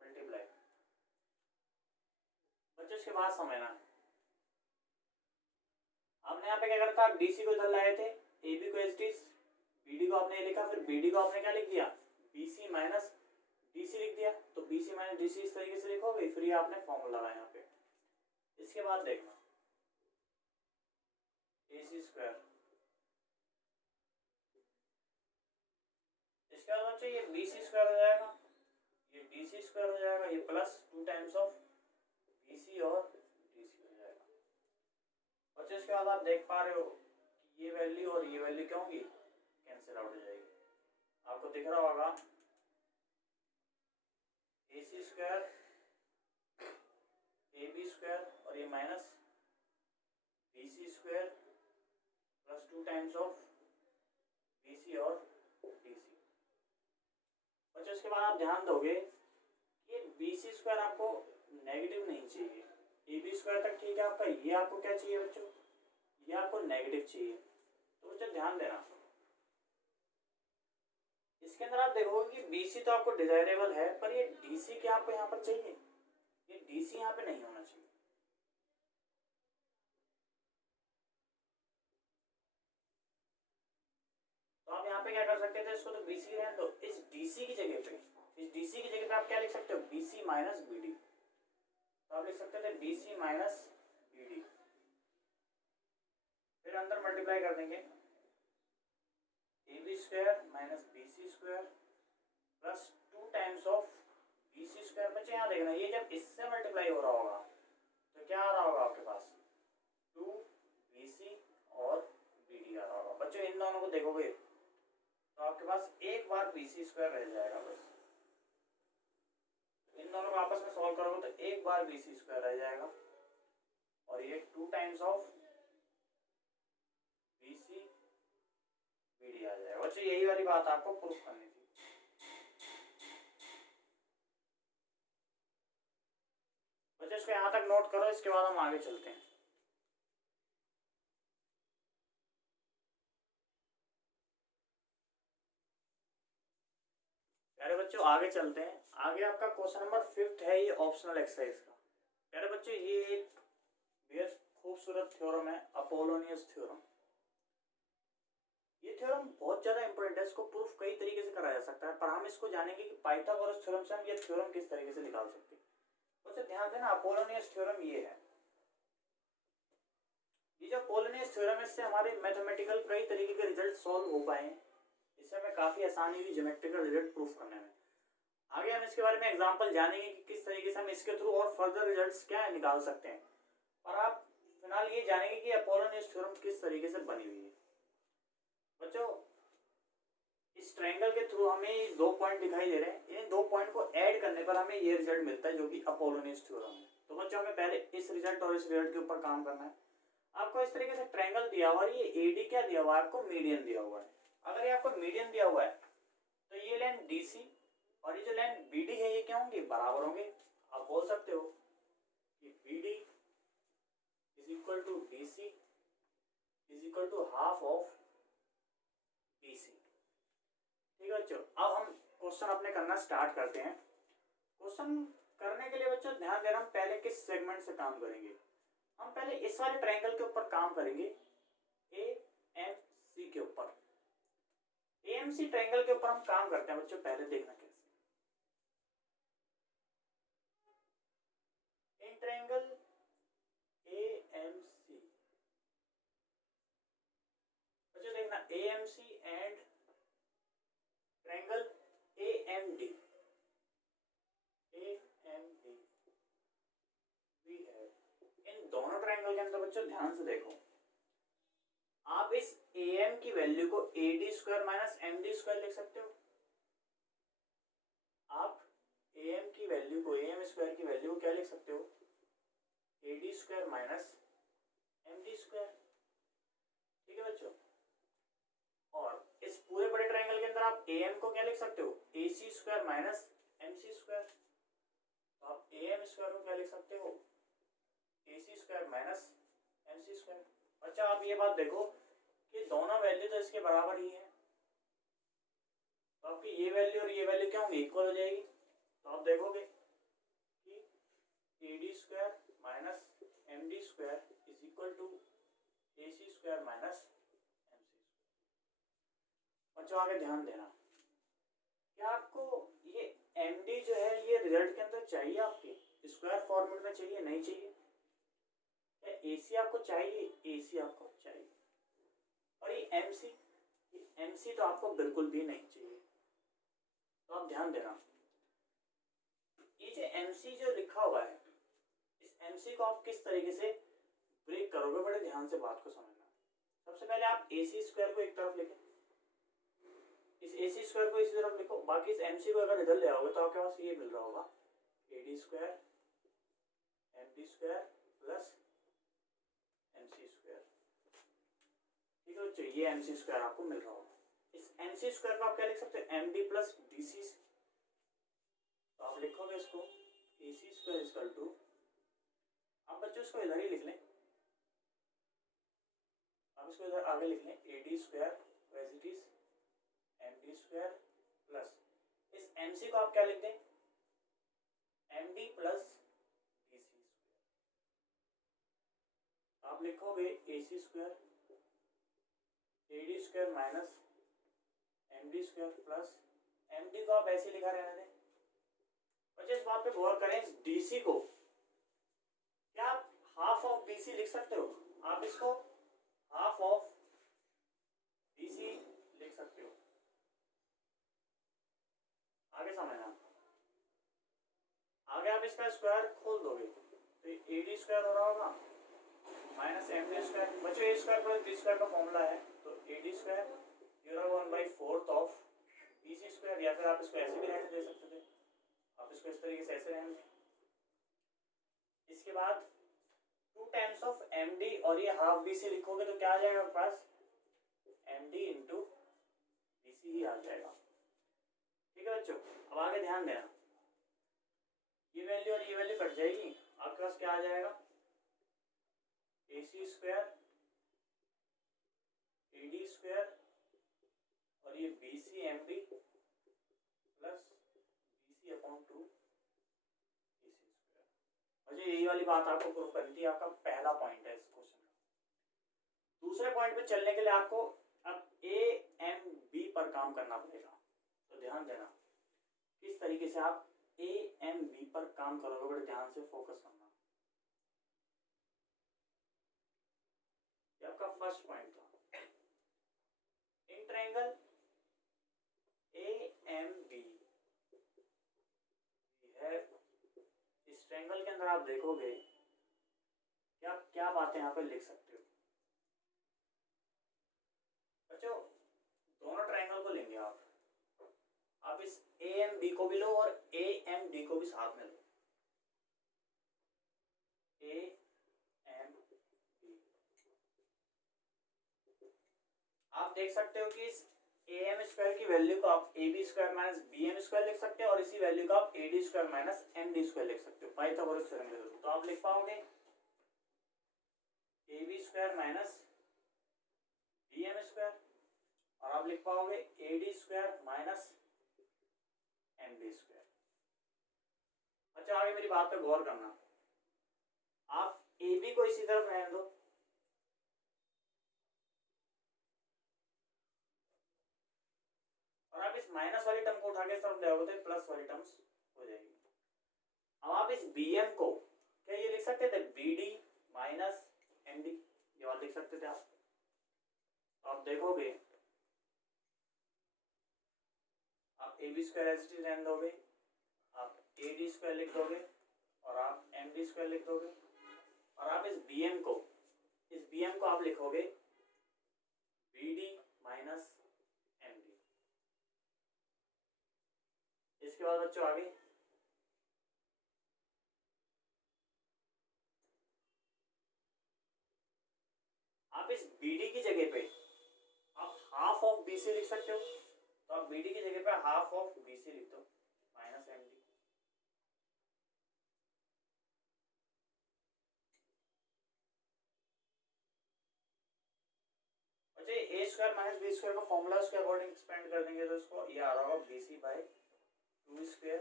मल्टीप्लाई। बच्चों इसके बाद समझना, आपने यहाँ पे क्या करा था, आप DC को इधर लाए थे, AB को एज इट, BD को आपने लिखा, फिर BD को आपने क्या लिख दिया, BC माइनस DC लिख दिया। तो BC माइनस DC इस तरीके से लिखोगे, फिर ये आपने फॉर्मूला लगाया यहाँ पे। इसके बाद देखना AC स्क्वायर, इसके बाद बच्चों ये BC स्क्वायर हो जाएगा, ये DC स्क्वायर हो जाएगा, ये प्लस 2 टाइम्स ऑफ BC और DC हो जाएगा। बच्चों इसके बाद आप देख पा रहे हो कि ये वैल्यू और ये वैल्यू क्या होगी, कैंसिल आउट हो जाएगी। आपको दिख रहा होगा AC स्क्वायर AB स्क्वायर और ये minus BC square plus 2 times of BC और DC। बच्चों इसके बाद आप ध्यान दोगे कि BC स्क्वायर आपको नेगेटिव नहीं चाहिए, AB स्क्वायर तक ठीक है आपका, ये आपको क्या चाहिए बच्चों, ये आपको नेगेटिव चाहिए। तो बच्चों ध्यान देना, इसके अंदर आप देखोगे कि BC तो आपको डिजायरेबल है, पर ये DC क्या आपको यहाँ पर चाहिए, ये DC यहाँ पे नहीं होना चाहिए। तो आप यहाँ पे क्या कर सकते थे, इसको तो BC रहने दो, इस DC की जगह पे, इस DC की जगह पे आप क्या लिख सकते हो, BC माइनस BD। तो आप लिख सकते थे BC माइनस BD, फिर अंदर मल्टीप्लाई कर देंगे AB square minus BC square plus 2 times of BC square. बच्चे यहाँ देखना, ये जब इससे मल्टीप्लाई हो रहा होगा तो क्या आ रहा होगा आपके पास, 2BC और BD आ रहा होगा। बच्चों इन दोनों को देखोगे तो आपके पास एक बार BC स्क्वायर रह जाएगा, बस इन दोनों को आपस में सॉल्व करोगे तो एक बार BC स्क्वायर रह जाएगा और ये 2 टाइम्स ऑफ BC BD आ जाएगा। बच्चों यही वाली बात आपको प्रूफ करनी थी। बच्चों इसको यहाँ तक नोट करो, इसके बाद हम आगे चलते हैं। प्यारे बच्चों आगे चलते हैं। आगे आपका क्वेश्चन नंबर 5 है, ये ऑप्शनल एक्सरसाइज का। प्यारे बच्चों ये एक बेहद खूबसूरत थ्योरम है, अपोलोनियस थ्योरम। ये थ्योरम बहुत ज्यादा इंपॉर्टेंट है, इसको प्रूफ कई तरीके से करा जा सकता है, पर हम इसको जानेंगे कि पाइथागोरस थ्योरम से हम ये थ्योरम किस तरीके से निकाल सकते हैं। तो ध्यान देना, अपोलोनियस थ्योरम ये है, ये जो अपोलोनियस थ्योरम है इससे हमारे मैथमेटिकल कई तरीके के रिजल्ट सॉल्व हो पाए, इससे हमें काफी आसानी हुई ज्योमेट्रिकल रिजल्ट प्रूफ करने में। आगे हम इसके बारे में एग्जांपल जानेंगे कि किस तरीके से हम इसके थ्रू और फर्दर रिजल्ट्स क्या है निकाल सकते हैं। और आप फिलहाल ये जानेंगे कि अपोलोनियस थ्योरम किस तरीके से बनी हुई है। बच्चों, इस ट्रायंगल के थ्रू हमें दो पॉइंट दिखाई दे रहे हैं, इन दो पॉइंट को ऐड करने पर हमें ये रिजल्ट मिलता है जो कि अपोलोनियस थ्योरम है। तो बच्चों, हमें पहले इस रिजल्ट और इस रिजल्ट के ऊपर काम करना है। आपको इस तरीके से ट्रायंगल दिया हुआ है, ये एडी क्या दिया हुआ है आपको, मीडियन दिया हुआ है। अगर ये आपको मीडियन दिया हुआ है तो ये लाइन डीसी और ये जो लाइन बीडी है ये क्या होंगे, बराबर होंगे। आप बोल सकते हो कि BD is equal to DC is equal to half of BC. ठीक है बच्चों, अब हम क्वेश्चन अपने करना स्टार्ट करते हैं। क्वेश्चन करने के लिए बच्चों ध्यान देना, हम पहले किस सेगमेंट से काम करेंगे। हम पहले इस वाले ट्रायंगल के ऊपर काम करेंगे, ए एम सी के ऊपर। एएमसी ट्रायंगल के ऊपर हम काम करते हैं बच्चों। पहले देखना कैसे इन ट्रायंगल एएमसी, बच्चों देखना AMC and triangle AMD. AMD भी है। इन दोनों ट्रायंगल के अंदर बच्चों ध्यान से देखो, आप इस एम की वैल्यू को AD square minus MD square लिख सकते हो। आप एम की वैल्यू को, एम स्क्वायर की वैल्यू को क्या लिख सकते हो, AD square minus MD square. ठीक है बच्चों, और इस पूरे बड़े ट्रायंगल के अंदर आप एम को क्या लिख सकते हो, AC square minus MC square. तो आप एम स्क्वायर को क्या लिख सकते हो, AC square minus MC square. अच्छा, आप ये बात देखो कि दोनों वैल्यू तो इसके बराबर ही है, तो आपकी ये वैल्यू और ये वैल्यू क्या होंगी, इक्वल हो जाएगी। तो आप देखोगे कि AD square minus MD square is equal to AC square minus MC square. बच्चों आगे ध्यान देना, क्या आपको ये एमडी जो है ये रिजल्ट के अंदर चाहिए, आपके स्क्वायर फॉर्मेट में चाहिए, नहीं चाहिए? एसी आपको चाहिए, एसी आपको चाहिए। और ये एमसी तो आपको बिल्कुल भी नहीं चाहिए। तो आप ध्यान देना, ये जो एमसी जो लिखा हुआ है, इस एमसी को आप किस तरीके से ब्रेक करोगे, बड़े ध्यान से बात को समझना। सबसे पहले आप एसी स्क्वायर को एक तरफ लिखें, इस एसी स्क्वायर को इसी तरफ लिखो, बाकी इस एमसी को अगर इधर ले आओगे तो आपके पास ये मिल रहा होगा, AD square MD square plus MC square. ठीक है बच्चों, ये एमसी स्क्वायर आपको मिल रहा होगा। इस एमसी स्क्वायर को आप क्या लिख सकते हैं, एमडी प्लस डीसी। तो आप लिखोगे इसको एसी स्क्वायर इक्वल टू, आप बच्चों इसको इधर ही लिख लें, आप इसको इधर आगे लिख लें, A D square as it is M D square plus इस एमसी को आप क्या लिख दें, एमडी प्लस डीसी स्क्वायर। आप लिखोगे A C square A D square minus MD square plus M D को आप ऐसे लिखा रहने दें। बच्चे इस बात पे गौर करें, इस डीसी को क्या आप हाफ ऑफ डीसी लिख सकते हो, आप इसको हाफ ऑफ डीसी लिख सकते हो। आगे समझना, आगे आप इसका स्क्वायर खोल दोगे तो एडी स्क्वायर हो रहा होगा माइनस एमडी स्क्वायर। बच्चों A square plus B square का फॉर्मूला है, तो A D square you are 1/4 of B C square, या फिर आप इसको ऐसे भी रहने दे सकते थे, आप इसको इस तरीके से ऐसे रहने दें। इसके बाद 2 टाइम्स ऑफ एमडी और ये हाफ बीसी लिखोगे तो क्या आ जाएगा आपके पास, एमडी इंटू बीसी ही आ जाएगा। ठीक है बच्चों, अब आगे ध्यान देना, ये वैल्यू और ये वैल्यू कट जाएगी, आपके पास क्या आ जाएगा, एसी स्क्वायर एडी स्क्वायर और ये BC MD plus BC upon 2 AC square. मुझे यही वाली बात आपको प्रूव करनी थी, आपका पहला पॉइंट है इस क्वेश्चन का। दूसरे पॉइंट पे चलने के लिए आपको अब ए एम बी पर काम करना पड़ेगा। तो ध्यान देना किस तरीके से आप ए एम बी पर काम करोगे, बड़े ध्यान से फोकस करना। ये आपका फर्स्ट पॉइंट था, in triangle A M B अगर आप देखोगे क्या क्या बातें यहाँ पे लिख सकते हो बच्चों, दोनों ट्रायंगल को लेंगे आप इस ए एम बी को भी लो और ए एम डी को भी साथ में लो। ए एम बी आप देख सकते हो कि इस ए एम स्क्वायर की वैल्यू को आप A B square minus B M square लिख सकते हो और इसी वैल्यू को आप A D square minus M D square लिख सकते हो पाइथागोरस थ्योरम के थ्रू। तो आप लिख पाओगे A B square minus B M square और आप लिख पाओगे A D square minus M D square. अच्छा, आगे मेरी बात पे गौर करना, आप ए बी को इसी तरफ रहने दो और आप इस माइनस वाली टर्म को उठा के इस तरफ ले आओगे तो प्लस वाली टर्म्स हो जाएगी। अब आप इस बी एम को क्या ये लिख सकते थे B D minus M D, ये बात लिख सकते थे आप देखोगे आप A B square H D रहने दोगे, आप ए डी स्क्वायर लिख दोगे और आप एम डी स्क्वायर लिख दोगे और आप इस बी एम को आप लिखोगे B D minus M D. इसके बाद बच्चों आगे आप इस बी डी की जगह पे आप हाफ ऑफ बी सी लिख सकते हो, तो आप बी डी की जगह पे हाफ ऑफ बी सी लिख दो माइनस एम डी। अच्छा, A square minus B square का फॉर्मूला उसके अकॉर्डिंग एक्सपेंड कर देंगे तो इसको ये आ रहा होगा B C by two square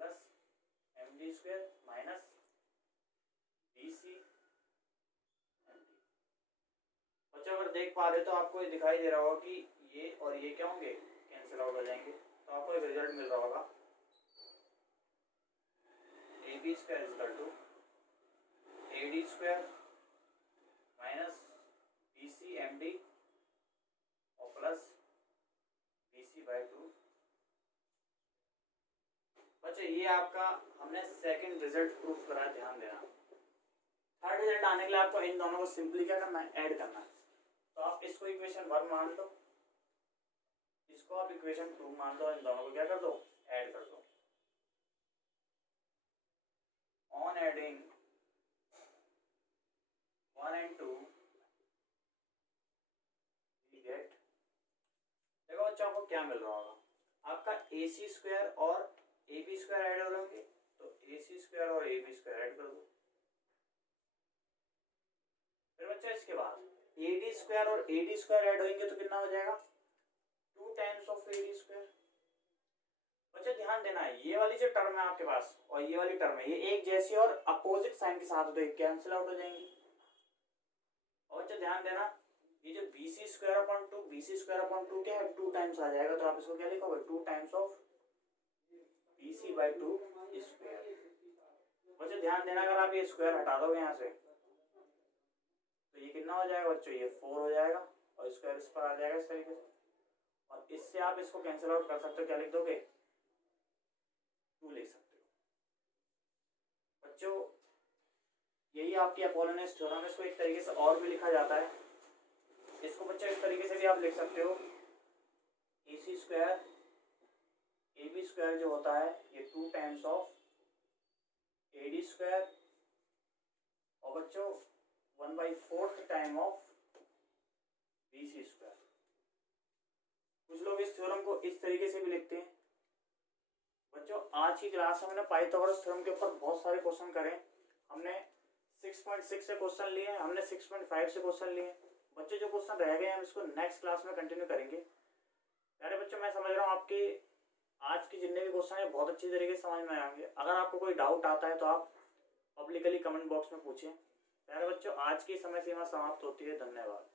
plus M D square minus B C M D. बच्चों अगर देख पा रहे तो आपको ये दिखाई दे रहा होगा कि ये और ये क्या होंगे, कैंसिल आउट हो जाएंगे, तो आपको एक रिजल्ट मिल रहा होगा A B square equal to A D square minus B C M D और plus B C by two. बच्चे ये आपका हमने सेकंड रिजल्ट प्रूफ करा, ध्यान देना। थर्ड रिजल्ट आने के लिए आपको इन दोनों को सिंपली क्या करना है, ऐड करना है। तो आप इसको इक्वेशन 1 मान लो, इसको आप इक्वेशन 2 मान लो, इन दोनों को क्या कर दो, ऐड कर दो। On adding 1 and 2 we get, देखो बच्चों आपको क्या मिल रहा होगा, आपका ए सी स्क्वायर और ए बी स्क्वायर ऐड हो रहे, तो ए सी स्क्वायर और ए बी स्क्वायर ऐड कर दो। फिर बच्चा इसके बाद ए डी स्क्वायर और ए डी स्क्वायर ऐड होंगे तो कितना हो जाएगा, 2 times of A D square. बच्चा ध्यान देना है, ये वाली जो टर्म है आपके पास और ये वाली टर्म है, ये एक जैसी और अपोजिट साइन के साथ तो कैंसिल आउट हो जाएंगी। और बच्चा ध्यान देना, ये जो B C square upon 2 B C square upon 2 क्या है, 2 टाइम्स आ जाएगा, तो आप इसको क्या लिखोगे, 2 times of B C by 2 square. बच्चों ध्यान देना, अगर आप ये स्क्वायर हटा दोगे यहाँ से तो ये कितना हो जाएगा बच्चों, ये 4 हो जाएगा और स्क्वायर इस पर आ जाएगा इस तरीके से, और इससे आप इसको कैंसिल आउट कर सकते हो, क्या लिख दोगे, 2 लिख सकते हो। बच्चों यही आपकी अपोलोनियस थ्योरम है, इसको एक तरीके से और भी लिखा जाता है। इसको बच्चों इस तरीके से भी आप लिख सकते हो, A C square A B square जो होता है ये 2 times of A D square और बच्चों 1/4 time of B C square. कुछ लोग इस थ्योरम को इस तरीके से भी लिखते हैं। बच्चों आज की क्लास में हमने पाइथागोरस थ्योरम के ऊपर बहुत सारे क्वेश्चन करे, हमने 6.6 से क्वेश्चन लिए, हमने 6.5 से क्वेश्चन लिए। बच्चों जो क्वेश्चन रह गए हम इसको नेक्स्ट क्लास में कंटिन्यू करेंगे। प्यारे बच्चों मैं समझ रहा हूँ आपके आज के जितने भी क्वेश्चन है बहुत अच्छी तरीके से समझ में आएंगे। अगर आपको कोई डाउट आता है तो आप पब्लिकली कमेंट बॉक्स में पूछें। प्यारे बच्चों आज की समय सीमा समाप्त होती है, धन्यवाद।